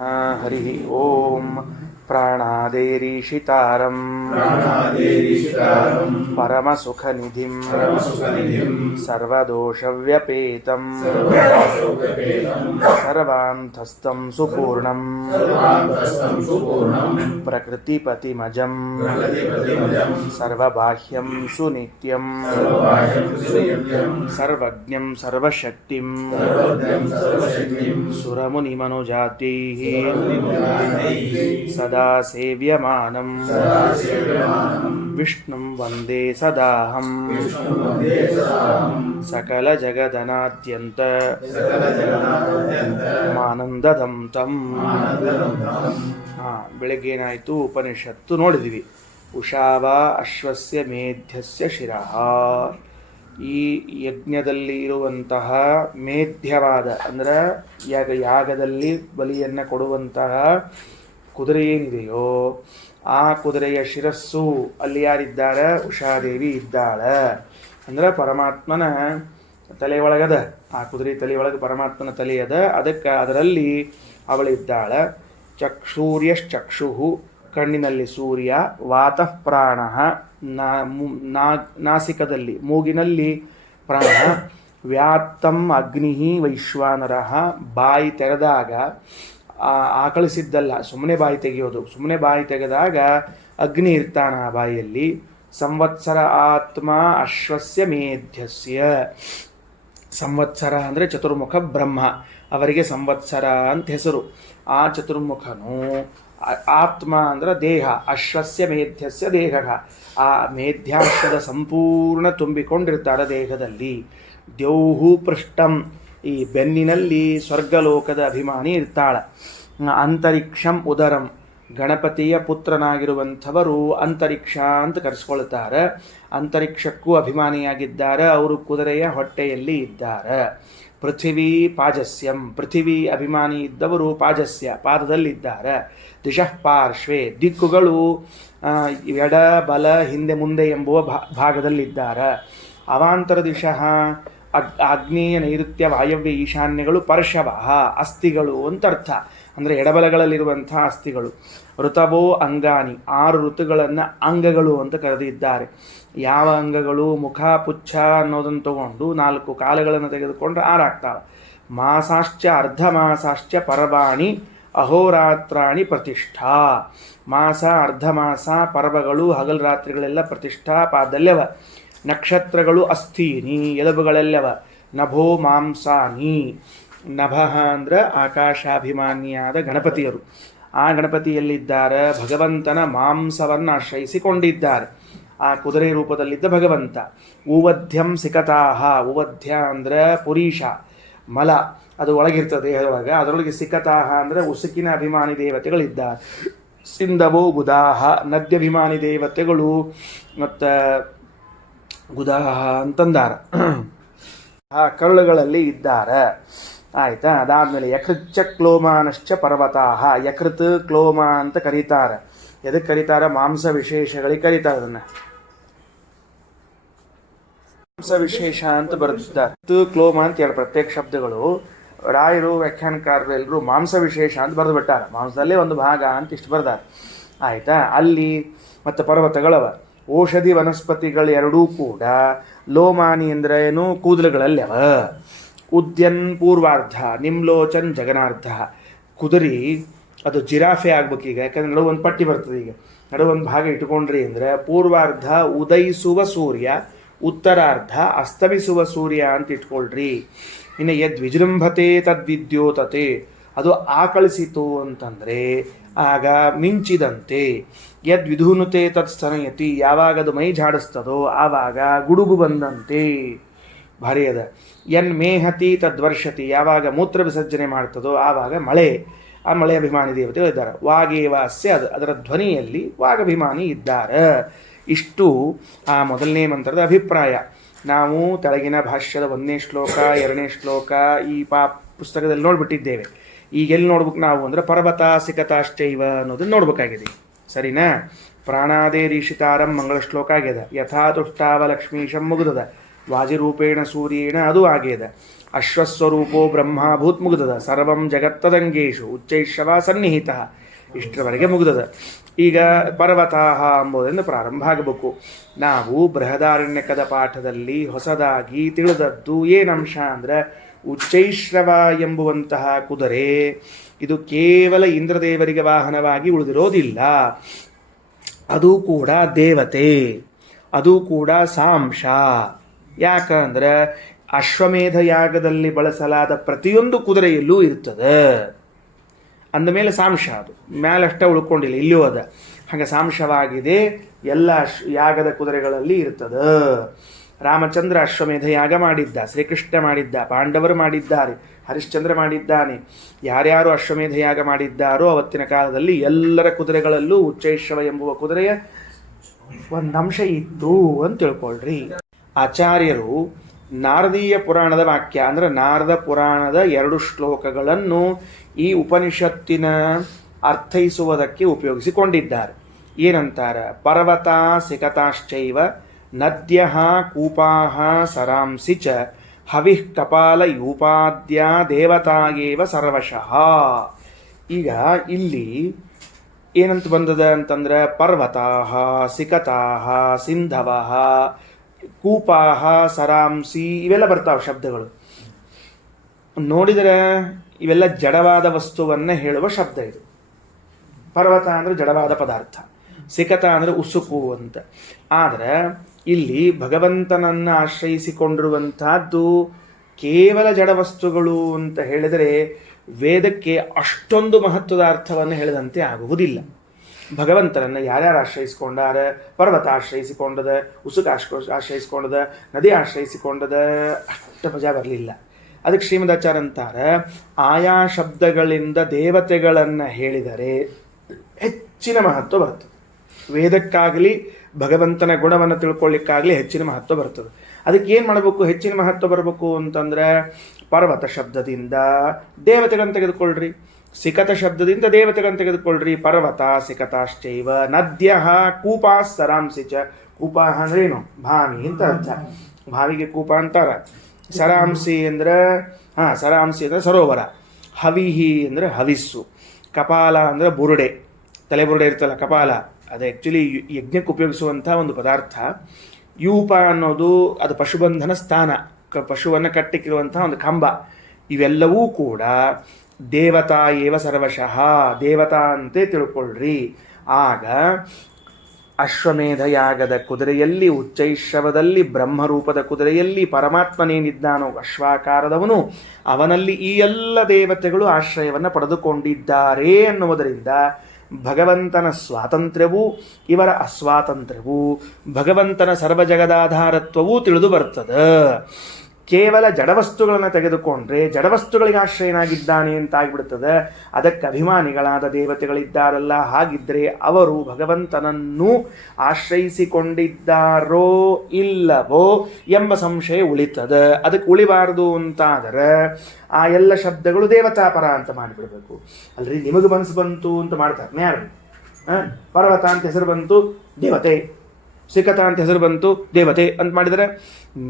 ಹರಿ ಓಂ ಪ್ರಾಣಾದೇರೀಶಿತಾರಂ ಪರಮಸುಖನಿಧಿಂ ಸರ್ವದೋಷವ್ಯಪೇತಂ ಸರ್ವಾಂತಸ್ಥಂ ಸುಪೂರ್ಣಂ ಪ್ರಕೃತಿಪತಿಮಜಂ ಸರ್ವಬಾಹ್ಯಂ ಸುನಿತ್ಯಂ ಸರ್ವಜ್ಞಂ ಸರ್ವಶಕ್ತಿಂ ಸುರಮುನಿಮನುಜಾತೈಃ ಸದಾ ಸೇವ್ಯಮಾನಂ ವಿಷ್ಣುಂ ವಂದೇ ಸದಾಹಂ ಸಕಲ ಜಗದನಾದ್ಯಂತ ಮಾನಂದದಂ ತಂ. ಬೆಳಗ್ಗೆ ಏನಾಯಿತು? ಉಪನಿಷತ್ತು ನೋಡಿದ್ವಿ. ಉಷಾವ ಅಶ್ವಸ್ಯ ಮೇಧ್ಯಸ್ಯ ಶಿರಃ. ಈ ಯಜ್ಞದಲ್ಲಿ ಇರುವಂತಹ ಮೇಧ್ಯವಾದ ಅಂದರೆ ಯಾಗದಲ್ಲಿ ಬಲಿಯನ್ನು ಕೊಡುವಂತಹ ಕುದುರೆ ಏನಿದೆಯೋ ಆ ಕುದುರೆಯ ಶಿರಸ್ಸು ಅಲ್ಲಿ ಯಾರಿದ್ದಾರೆ? ಉಷಾದೇವಿ ಇದ್ದಾಳೆ. ಅಂದ್ರೆ ಪರಮಾತ್ಮನ ತಲೆ ಒಳಗದ, ಆ ಕುದುರೆ ತಲೆ ಒಳಗೆ ಪರಮಾತ್ಮನ ತಲೆ ಅದ, ಅದಕ್ಕೆ ಅದರಲ್ಲಿ ಅವಳಿದ್ದಾಳೆ. ಚಕ್ಷೂರ್ಯಶ್ಚಕ್ಷು, ಕಣ್ಣಿನಲ್ಲಿ ಸೂರ್ಯ, ವಾತಃ ಪ್ರಾಣ, ನಾಸಿಕದಲ್ಲಿ ಮೂಗಿನಲ್ಲಿ ಪ್ರಾಣ, ವ್ಯಾತ್ತಂ ಅಗ್ನಿ ವೈಶ್ವಾನರ, ಬಾಯಿ ತೆರೆದಾಗ ಆಕಳಿಸಿದ್ದಲ್ಲ, ಸುಮ್ಮನೆ ಬಾಯಿ ತೆಗೆಯೋದು. ಸುಮ್ಮನೆ ಬಾಯಿ ತೆಗೆದಾಗ ಅಗ್ನಿ ಇರ್ತಾನ ಆ ಬಾಯಿಯಲ್ಲಿ. ಸಂವತ್ಸರ ಆತ್ಮ ಅಶ್ವಸ್ಯ ಮೇಧ್ಯಸ್ಯ. ಸಂವತ್ಸರ ಅಂದರೆ ಚತುರ್ಮುಖ ಬ್ರಹ್ಮ, ಅವರಿಗೆ ಸಂವತ್ಸರ ಅಂತ ಹೆಸರು. ಆ ಚತುರ್ಮುಖನು ಆತ್ಮ ಅಂದರೆ ದೇಹ, ಅಶ್ವಸ್ಯ ಮೇಧ್ಯಸ್ಯ ದೇಹ, ಆ ಮೇಧ್ಯಾಶ್ವದ ಸಂಪೂರ್ಣ ತುಂಬಿಕೊಂಡಿರ್ತಾರೆ ದೇಹದಲ್ಲಿ. ದ್ಯೌಹು ಪೃಷ್ಟಂ, ಈ ಬೆನ್ನಿನಲ್ಲಿ ಸ್ವರ್ಗಲೋಕದ ಅಭಿಮಾನಿ ಇರ್ತಾಳೆ. ಅಂತರಿಕ್ಷಂ ಉದರಂ, ಗಣಪತಿಯ ಪುತ್ರನಾಗಿರುವಂಥವರು ಅಂತರಿಕ್ಷ ಅಂತ ಕರೆಸ್ಕೊಳ್ತಾರೆ. ಅಂತರಿಕ್ಷಕ್ಕೂ ಅಭಿಮಾನಿಯಾಗಿದ್ದಾರೆ. ಅವರು ಕುದುರೆಯ ಹೊಟ್ಟೆಯಲ್ಲಿ ಇದ್ದಾರೆ. ಪೃಥಿವೀ ಪಾಜಸ್ಯಂ, ಪೃಥಿವೀ ಅಭಿಮಾನಿ ಇದ್ದವರು ಪಾಜಸ್ಯ ಪಾದದಲ್ಲಿದ್ದಾರೆ. ದಿಶಃ ಪಾರ್ಶ್ವೇ, ದಿಕ್ಕುಗಳು ಎಡ ಬಲ ಹಿಂದೆ ಮುಂದೆ ಎಂಬುವ ಭಾಗದಲ್ಲಿದ್ದಾರೆ. ಅವಾಂತರ ದಿಶಃ ಆಗ್ನೇಯ ನೈಋತ್ಯ ವಾಯವ್ಯ ಈಶಾನ್ಯಗಳು ಪರ್ಶವ ಅಸ್ಥಿಗಳು ಅಂತ ಅರ್ಥ. ಅಂದರೆ ಎಡಬಲಗಳಲ್ಲಿರುವಂಥ ಅಸ್ಥಿಗಳು. ಋತವೋ ಅಂಗಾನಿ, 6 ಋತುಗಳನ್ನು ಅಂಗಗಳು ಅಂತ ಕರೆದಿದ್ದಾರೆ. ಯಾವ ಅಂಗಗಳು? ಮುಖ ಪುಚ್ಛ ಅನ್ನೋದನ್ನು ತಗೊಂಡು 4 ಕಾಲಗಳನ್ನು ತೆಗೆದುಕೊಂಡ್ರೆ 6 ಆಗ್ತಾವೆ. ಮಾಸಾಶ್ಚ ಅರ್ಧಮಾಸಾಶ್ಚ ಪರ್ವಾಣಿ ಅಹೋರಾತ್ರಾಣಿ ಪ್ರತಿಷ್ಠಾ. ಮಾಸ, ಅರ್ಧಮಾಸ, ಪರ್ವಗಳು ಹಗಲು ರಾತ್ರಿಗಳೆಲ್ಲ ಪ್ರತಿಷ್ಠಾ ಪಾದಲ್ಯವ. ನಕ್ಷತ್ರಗಳು ಅಸ್ಥೀನಿ, ಎಲುಬುಗಳೆಲ್ಲವ. ನಭೋ ಮಾಂಸಾನಿ, ನಭ ಅಂದ್ರೆ ಆಕಾಶಾಭಿಮಾನಿಯಾದ ಗಣಪತಿಯರು. ಆ ಗಣಪತಿಯಲ್ಲಿದ್ದಾರೆ. ಭಗವಂತನ ಮಾಂಸವನ್ನು ಆಶ್ರಯಿಸಿಕೊಂಡಿದ್ದಾರೆ. ಆ ಕುದುರೆ ರೂಪದಲ್ಲಿದ್ದ ಭಗವಂತ. ಉವಧ್ಯಂ ಸಿಕತಾಹ, ಉವಧ್ಯ ಅಂದ್ರೆ ಪುರೀಷ, ಮಲ, ಅದು ಒಳಗಿರ್ತದೆ ದೇಹದೊಳಗೆ. ಅದರೊಳಗೆ ಸಿಕತಾಹ ಅಂದರೆ ಉಸುಕಿನ ಅಭಿಮಾನಿ ದೇವತೆಗಳಿದ್ದಾರೆ. ಸಿಂಧವೋ ಗುದಾಹ, ನದ್ಯಭಿಮಾನಿ ದೇವತೆಗಳು ಮತ್ತು ಗುದಾಹ ಅಂತಂದಾರ. ಆ ಕರುಳುಗಳಲ್ಲಿ ಇದ್ದಾರೆ. ಆಯ್ತಾ? ಅದಾದ್ಮೇಲೆ ಯಕೃಚ್ಚ ಕ್ಲೋಮಾನಶ್ಚ ಪರ್ವತಾಹ, ಯಕೃತ್ ಕ್ಲೋಮ ಅಂತ ಕರೀತಾರೆ. ಎದಕ್ಕೆ ಕರೀತಾರೆ? ಮಾಂಸ ವಿಶೇಷಗಳಿಗೆ ಕರೀತಾರೆ. ಅದನ್ನ ಮಾಂಸ ವಿಶೇಷ ಅಂತ ಬರೆದಿದ್ದಾರೆ. ಕ್ಲೋಮ ಅಂತ ಹೇಳಿ ಪ್ರತ್ಯೇಕ ಶಬ್ದಗಳು. ರಾಯರು ವ್ಯಾಖ್ಯಾನಕಾರರು ಎಲ್ಲರೂ ಮಾಂಸ ವಿಶೇಷ ಅಂತ ಬರೆದು ಬಿಟ್ಟಾರ. ಮಾಂಸದಲ್ಲೇ ಒಂದು ಭಾಗ ಅಂತ ಇಷ್ಟು ಬರ್ದಾರ. ಆಯ್ತಾ? ಅಲ್ಲಿ ಮತ್ತು ಪರ್ವತಗಳವ. ಔಷಧಿ ವನಸ್ಪತಿಗಳು ಎರಡೂ ಕೂಡ ಲೋಮಾನಿ ಅಂದ್ರೆ ಏನು? ಕೂದಲುಗಳಲ್ಲವ. ಉದ್ಯನ್ ಪೂರ್ವಾರ್ಧ, ನಿಮ್ಲೋಚನ್ ಜಗನಾರ್ಧ. ಕುದುರೆ ಅದು ಜಿರಾಫೆ ಆಗ್ಬೇಕೀಗ, ಯಾಕಂದ್ರೆ ನಡುವೆ ಒಂದು ಪಟ್ಟಿ ಬರ್ತದೆ. ಈಗ ನಡುವೆ ಒಂದು ಭಾಗ ಇಟ್ಕೊಂಡ್ರಿ ಅಂದರೆ ಪೂರ್ವಾರ್ಧ ಉದಯಿಸುವ ಸೂರ್ಯ, ಉತ್ತರಾರ್ಧ ಅಸ್ತಮಿಸುವ ಸೂರ್ಯ ಅಂತ ಇಟ್ಕೊಳ್ರಿ. ಇನ್ನು ಯದ್ ವಿಜೃಂಭತೆ ತದ್ವಿದ್ಯೋತತೆ, ಅದು ಆಕಳಿಸಿತು ಅಂತಂದರೆ ಆಗ ಮಿಂಚಿದಂತೆ. ಯದ್ ವಿಧೂನುತೆ ತತ್ ಸ್ತನಯತಿ, ಯಾವಾಗ ಅದು ಮೈ ಜಾಡಿಸ್ತದೋ ಆವಾಗ ಗುಡುಗು ಬಂದಂತೆ. ಭಾರಿ ಅದ. ಯನ್ ಮೇಹತಿ ತದ್ವರ್ಷತಿ, ಯಾವಾಗ ಮೂತ್ರ ವಿಸರ್ಜನೆ ಮಾಡ್ತದೋ ಆವಾಗ ಮಳೆ. ಆ ಮಳೆ ಅಭಿಮಾನಿ ದೇವತೆಗಳು ಇದ್ದಾರೆ. ವಾಗೇವಾಸ್ಯ, ಅದರ ಧ್ವನಿಯಲ್ಲಿ ವಾಗಭಿಮಾನಿ ಇದ್ದಾರೆ. ಇಷ್ಟು ಆ ಮೊದಲನೇ ಮಂತ್ರದ ಅಭಿಪ್ರಾಯ. ನಾವು ತೆಳಗಿನ ಭಾಷ್ಯದ 1ನೇ ಶ್ಲೋಕ 2ನೇ ಶ್ಲೋಕ ಈ ಪುಸ್ತಕದಲ್ಲಿ ನೋಡ್ಬಿಟ್ಟಿದ್ದೇವೆ. ಈಗೆಲ್ಲಿ ನೋಡ್ಬೇಕು ನಾವು ಅಂದರೆ ಪರ್ವತ ಸಿಕತಾಶ್ಚೈವ ಅನ್ನೋದನ್ನು ನೋಡ್ಬೇಕಾಗಿದೆ. ಸರಿನಾ? ಪ್ರಾಣಾದೇರೀಶಿತಾರಂ ಮಂಗಳ ಶ್ಲೋಕ ಆಗ್ಯದ. ಯಥಾ ತುಷ್ಟಾವ ಲಕ್ಷ್ಮೀಶಂ ಮುಗಿದದ. ವಾಜಿರೂಪೇಣ ಸೂರ್ಯೇಣ ಅದು ಆಗ್ಯದ. ಅಶ್ವಸ್ವರೂಪೋ ಬ್ರಹ್ಮಭೂತ್ ಮುಗ್ದದ, ಸರ್ವಂ ಜಗತ್ತದಂಗೇಶು ಉಚ್ಚೈಶ್ರವ ಸನ್ನಿಹಿತ, ಇಷ್ಟರವರೆಗೆ ಮುಗ್ದದ. ಈಗ ಪರ್ವತಾಹ ಎಂಬುದರಿಂದ ಪ್ರಾರಂಭ ಆಗಬೇಕು. ನಾವು ಬೃಹದಾರಣ್ಯಕದ ಪಾಠದಲ್ಲಿ ಹೊಸದಾಗಿ ತಿಳಿದದ್ದು ಏನಂಶ ಅಂದರೆ, ಉಚ್ಚೈಶ್ರವ ಎಂಬುವಂತಹ ಕುದುರೆ ಇದು ಕೇವಲ ಇಂದ್ರದೇವರಿಗೆ ವಾಹನವಾಗಿ ಉಳಿದಿರೋದಿಲ್ಲ. ಅದು ಕೂಡ ದೇವತೆ, ಅದು ಕೂಡ ಸಾಂಶ. ಯಾಕಂದ್ರೆ ಅಶ್ವಮೇಧ ಯಾಗದಲ್ಲಿ ಬಳಸಲಾದ ಪ್ರತಿಯೊಂದು ಕುದುರೆಯಲ್ಲೂ ಇರ್ತದೆ. ಅಂದಮೇಲೆ ಸಾಂಶ, ಅದು ಮೇಲಷ್ಟೇ ಉಳ್ಕೊಂಡಿಲ್ಲ, ಇಲ್ಲಿಯೂ ಅದ. ಹಾಗೆ ಸಾಂಶವಾಗಿದೆ, ಎಲ್ಲ ಯಾಗದ ಕುದುರೆಗಳಲ್ಲಿ ಇರ್ತದೆ. ರಾಮಚಂದ್ರ ಅಶ್ವಮೇಧ ಯಾಗ ಮಾಡಿದ್ದ, ಶ್ರೀಕೃಷ್ಣ ಮಾಡಿದ್ದ, ಪಾಂಡವರು ಮಾಡಿದ್ದಾರೆ, ಹರಿಶ್ಚಂದ್ರ ಮಾಡಿದ್ದಾನೆ. ಯಾರ್ಯಾರು ಅಶ್ವಮೇಧ ಯಾಗ ಮಾಡಿದ್ದಾರೋ ಅವತ್ತಿನ ಕಾಲದಲ್ಲಿ ಎಲ್ಲರ ಕುದುರೆಗಳಲ್ಲೂ ಉಚ್ಚೈಶ್ರವ ಎಂಬುವ ಕುದುರೆಯ ಒಂದಂಶ ಇತ್ತು ಅಂತ ತಿಳ್ಕೊಳ್ರಿ. ಆಚಾರ್ಯರು ನಾರದೀಯ ಪುರಾಣದ ವಾಕ್ಯ ಅಂದರೆ ನಾರದ ಪುರಾಣದ 2 ಶ್ಲೋಕಗಳನ್ನು ಈ ಉಪನಿಷತ್ತಿನ ಅರ್ಥೈಸುವುದಕ್ಕೆ ಉಪಯೋಗಿಸಿಕೊಂಡಿದ್ದಾರೆ. ಏನಂತಾರ? ಪರ್ವತ ಸಿಕತಾಶ್ಚೈವ ನದ್ಯ ಕೂಪಾಹ ಸರಾಂಸಿ ಚ ಹವಿಃ ಕಪಾಲ ಯೂಪಾದ್ಯ ದೇವತಾಗೇವ ಸರ್ವಶಃ. ಈಗ ಇಲ್ಲಿ ಏನಂತ ಬಂದದ ಅಂತಂದ್ರೆ, ಪರ್ವತಾಹ, ಸಿಕತಾಹ, ಸಿಂಧವಃ, ಕೂಪಾಹ, ಸರಾಂಸಿ ಇವೆಲ್ಲ ಬರ್ತಾವೆ ಶಬ್ದಗಳು. ನೋಡಿದರೆ ಇವೆಲ್ಲ ಜಡವಾದ ವಸ್ತುವನ್ನು ಹೇಳುವ ಶಬ್ದ ಇದು. ಪರ್ವತ ಅಂದರೆ ಜಡವಾದ ಪದಾರ್ಥ, ಸಿಕತ ಅಂದರೆ ಉಸುಕು ಅಂತ. ಆದರೆ ಇಲ್ಲಿ ಭಗವಂತನನ್ನು ಆಶ್ರಯಿಸಿಕೊಂಡಿರುವಂತಹದ್ದು ಕೇವಲ ಜಡವಸ್ತುಗಳು ಅಂತ ಹೇಳಿದರೆ ವೇದಕ್ಕೆ ಅಷ್ಟೊಂದು ಮಹತ್ವದ ಅರ್ಥವನ್ನು ಹೇಳಿದಂತೆ ಆಗುವುದಿಲ್ಲ. ಭಗವಂತನನ್ನು ಯಾರ್ಯಾರು ಆಶ್ರಯಿಸಿಕೊಂಡಾರ? ಪರ್ವತ ಆಶ್ರಯಿಸಿಕೊಂಡದ, ಉಸುಕ ಆಶ್ರಯಿಸಿಕೊಂಡದ, ನದಿ ಆಶ್ರಯಿಸಿಕೊಂಡದ, ಅಷ್ಟ ಮಜಾ ಬರಲಿಲ್ಲ. ಅದಕ್ಕೆ ಶ್ರೀಮದಾಚಾರ್ಯ ಅಂತಾರೆ, ಆಯಾ ಶಬ್ದಗಳಿಂದ ದೇವತೆಗಳನ್ನು ಹೇಳಿದರೆ ಹೆಚ್ಚಿನ ಮಹತ್ವ ಬರ್ತದೆ. ವೇದಕ್ಕಾಗಲಿ ಭಗವಂತನ ಗುಣವನ್ನು ತಿಳ್ಕೊಳ್ಳಿಕ್ಕಾಗಲಿ ಹೆಚ್ಚಿನ ಮಹತ್ವ ಬರ್ತದೆ. ಅದಕ್ಕೆ ಏನು ಮಾಡಬೇಕು? ಹೆಚ್ಚಿನ ಮಹತ್ವ ಬರಬೇಕು ಅಂತಂದ್ರೆ ಪರ್ವತ ಶಬ್ದದಿಂದ ದೇವತೆಗಳನ್ನು ತೆಗೆದುಕೊಳ್ಳ್ರಿ, ಸಿಕತ ಶಬ್ದದಿಂದ ದೇವತೆಗಳನ್ನು ತೆಗೆದುಕೊಳ್ಳ್ರಿ. ಪರ್ವತ ಸಿಕತಾಶ್ಚೈವ ನದ್ಯ ಕೂಪಾ ಸರಾಂಸಿ ಚ. ಕೂಪ ಅಂದ್ರೇನು? ಭಾವಿ ಅಂತ ಅರ್ಥ. ಭಾವಿಗೆ ಕೂಪ ಅಂತಾರ. ಸರಾಂಸಿ ಅಂದ್ರೆ ಸರಾಂಸಿ ಅಂದ್ರೆ ಸರೋವರ. ಹವಿಹಿ ಅಂದ್ರೆ ಹವಿಸ್ಸು. ಕಪಾಲ ಅಂದ್ರೆ ಬುರುಡೆ, ತಲೆ ಬುರುಡೆ ಇರ್ತಲ್ಲ ಕಪಾಲ, ಅದು ಆ್ಯಕ್ಚುಲಿ ಯಜ್ಞಕ್ಕೆ ಉಪಯೋಗಿಸುವಂಥ ಒಂದು ಪದಾರ್ಥ. ಯೂಪ ಅನ್ನೋದು ಅದು ಪಶುಬಂಧನ ಸ್ಥಾನ, ಪಶುವನ್ನು ಕಟ್ಟಿಕ್ಕಿರುವಂಥ ಒಂದು ಕಂಬ. ಇವೆಲ್ಲವೂ ಕೂಡ ದೇವತಾ ಏವ ಸರ್ವಶಃ, ದೇವತಾ ಅಂತೆ ತಿಳ್ಕೊಳ್ರಿ. ಆಗ ಅಶ್ವಮೇಧ ಯಾಗದ ಕುದುರೆಯಲ್ಲಿ, ಉಚ್ಚೈಶ್ರವದಲ್ಲಿ, ಬ್ರಹ್ಮರೂಪದ ಕುದುರೆಯಲ್ಲಿ ಪರಮಾತ್ಮನೇನಿದ್ದಾನೋ ಅಶ್ವಾಕಾರದವನು, ಅವನಲ್ಲಿ ಈ ಎಲ್ಲ ದೇವತೆಗಳು ಆಶ್ರಯವನ್ನು ಪಡೆದುಕೊಂಡಿದ್ದಾರೆ ಎನ್ನುವುದರಿಂದ ಭಗವಂತನ ಸ್ವಾತಂತ್ರ್ಯವೂ ಇವರ ಅಸ್ವಾತಂತ್ರ್ಯವೂ, ಭಗವಂತನ ಸರ್ವಜಗದಾಧಾರತ್ವವೂ ತಿಳಿದು ಬರ್ತದೆ. ಕೇವಲ ಜಡವಸ್ತುಗಳನ್ನು ತೆಗೆದುಕೊಂಡ್ರೆ ಜಡವಸ್ತುಗಳಿಗೆ ಆಶ್ರಯನಾಗಿದ್ದಾನೆ ಅಂತಾಗ್ಬಿಡ್ತದೆ. ಅದಕ್ಕೆ ಅಭಿಮಾನಿಗಳಾದ ದೇವತೆಗಳಿದ್ದಾರಲ್ಲ, ಹಾಗಿದ್ರೆ ಅವರು ಭಗವಂತನನ್ನು ಆಶ್ರಯಿಸಿಕೊಂಡಿದ್ದಾರೋ ಇಲ್ಲವೋ ಎಂಬ ಸಂಶಯ ಉಳಿತದೆ. ಅದಕ್ಕೆ ಉಳಿಬಾರದು ಅಂತಾದರೆ ಆ ಎಲ್ಲ ಶಬ್ದಗಳು ದೇವತಾಪರ ಅಂತ ಮಾಡಿಬಿಡ್ಬೇಕು. ಅಲ್ರಿ, ನಿಮಗೆ ಮನಸ್ಸು ಬಂತು ಅಂತ ಮಾಡ್ತಾರೆ ಯಾರು? ಪರ್ವತ ಅಂತ ಹೆಸರು ಬಂತು, ದೇವತೆ. ಸಿಕತ ಅಂತ ಹೆಸರು ಬಂತು, ದೇವತೆ ಅಂತ ಮಾಡಿದರೆ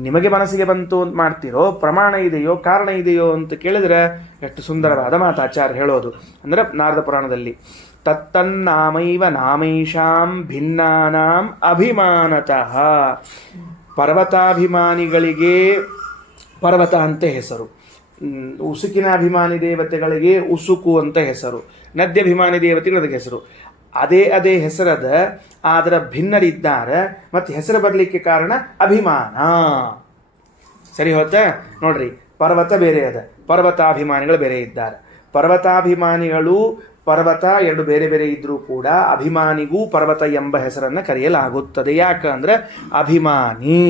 ನಿಮಗೆ ಮನಸ್ಸಿಗೆ ಬಂತು ಅಂತ ಮಾಡ್ತೀರೋ, ಪ್ರಮಾಣ ಇದೆಯೋ ಕಾರಣ ಇದೆಯೋ ಅಂತ ಕೇಳಿದರೆ ಎಷ್ಟು ಸುಂದರವಾದ ಮಾತು ಆಚಾರ್ಯ ಹೇಳೋದು. ಅಂದರೆ ನಾರದ ಪುರಾಣದಲ್ಲಿ ತತ್ತನ್ನಾಮೈವ ನಾಮೈಷಾಂ ಭಿನ್ನಾನಾಂ ಅಭಿಮಾನತಃ. ಪರ್ವತಾಭಿಮಾನಿಗಳಿಗೆ ಪರ್ವತ ಅಂತ ಹೆಸರು, ಉಸುಕಿನ ಅಭಿಮಾನಿ ದೇವತೆಗಳಿಗೆ ಉಸುಕು ಅಂತ ಹೆಸರು, ನದ್ಯಾಭಿಮಾನಿ ದೇವತೆಗಳಿಗೆ ಹೆಸರು. ಅದೇ ಹೆಸರದ, ಆದರ ಭಿನ್ನರಿದ್ದಾರೆ. ಮತ್ತು ಹೆಸರು ಬರಲಿಕ್ಕೆ ಕಾರಣ ಅಭಿಮಾನ. ಸರಿ ಹೋತಾ? ನೋಡ್ರಿ, ಪರ್ವತ ಬೇರೆ ಅದ, ಪರ್ವತಾಭಿಮಾನಿಗಳು ಬೇರೆ ಇದ್ದಾರೆ. ಪರ್ವತಾಭಿಮಾನಿಗಳು ಪರ್ವತ ಎರಡು ಬೇರೆ ಬೇರೆ ಇದ್ರೂ ಕೂಡ ಅಭಿಮಾನಿಗೂ ಪರ್ವತ ಎಂಬ ಹೆಸರನ್ನು ಕರೆಯಲಾಗುತ್ತದೆ. ಯಾಕಂದ್ರೆ ಅಭಿಮಾನಿ.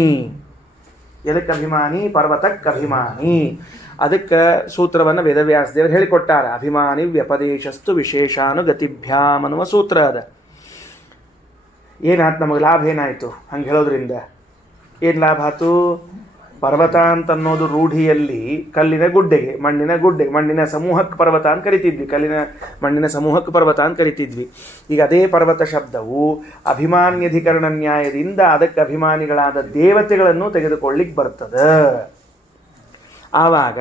ಎದಕ್ಕೆ ಅಭಿಮಾನಿ? ಪರ್ವತಕ್ಕೆ ಅಭಿಮಾನಿ. ಅದಕ್ಕೆ ಸೂತ್ರವನ್ನು ವೇದವ್ಯಾಸ ದೇವರು ಹೇಳಿಕೊಟ್ಟಾರ. ಅಭಿಮಾನಿ ವ್ಯಪದೇಶಸ್ತು ವಿಶೇಷಾನುಗತಿಭ್ಯಾಮ್ ಅನ್ನುವ ಸೂತ್ರ ಅದ. ಏನಾಯ್ತು ನಮಗೆ? ಲಾಭ ಏನಾಯಿತು ಹಂಗೆ ಹೇಳೋದ್ರಿಂದ? ಏನು ಲಾಭ ಆಯ್ತು? ಪರ್ವತ ಅಂತನ್ನೋದು ರೂಢಿಯಲ್ಲಿ ಕಲ್ಲಿನ ಗುಡ್ಡೆಗೆ, ಮಣ್ಣಿನ ಸಮೂಹಕ್ಕೆ ಪರ್ವತ ಅಂತ ಕರಿತಿದ್ವಿ, ಮಣ್ಣಿನ ಸಮೂಹಕ್ಕೆ ಪರ್ವತ ಅಂತ ಕರಿತಿದ್ವಿ. ಈಗ ಅದೇ ಪರ್ವತ ಶಬ್ದವು ಅಭಿಮಾನ್ಯಧಿಕರಣ ನ್ಯಾಯದಿಂದ ಅದಕ್ಕೆ ಅಭಿಮಾನಿಗಳಾದ ದೇವತೆಗಳನ್ನು ತೆಗೆದುಕೊಳ್ಳಿಕ್ಕೆ ಬರ್ತದೆ. ಆವಾಗ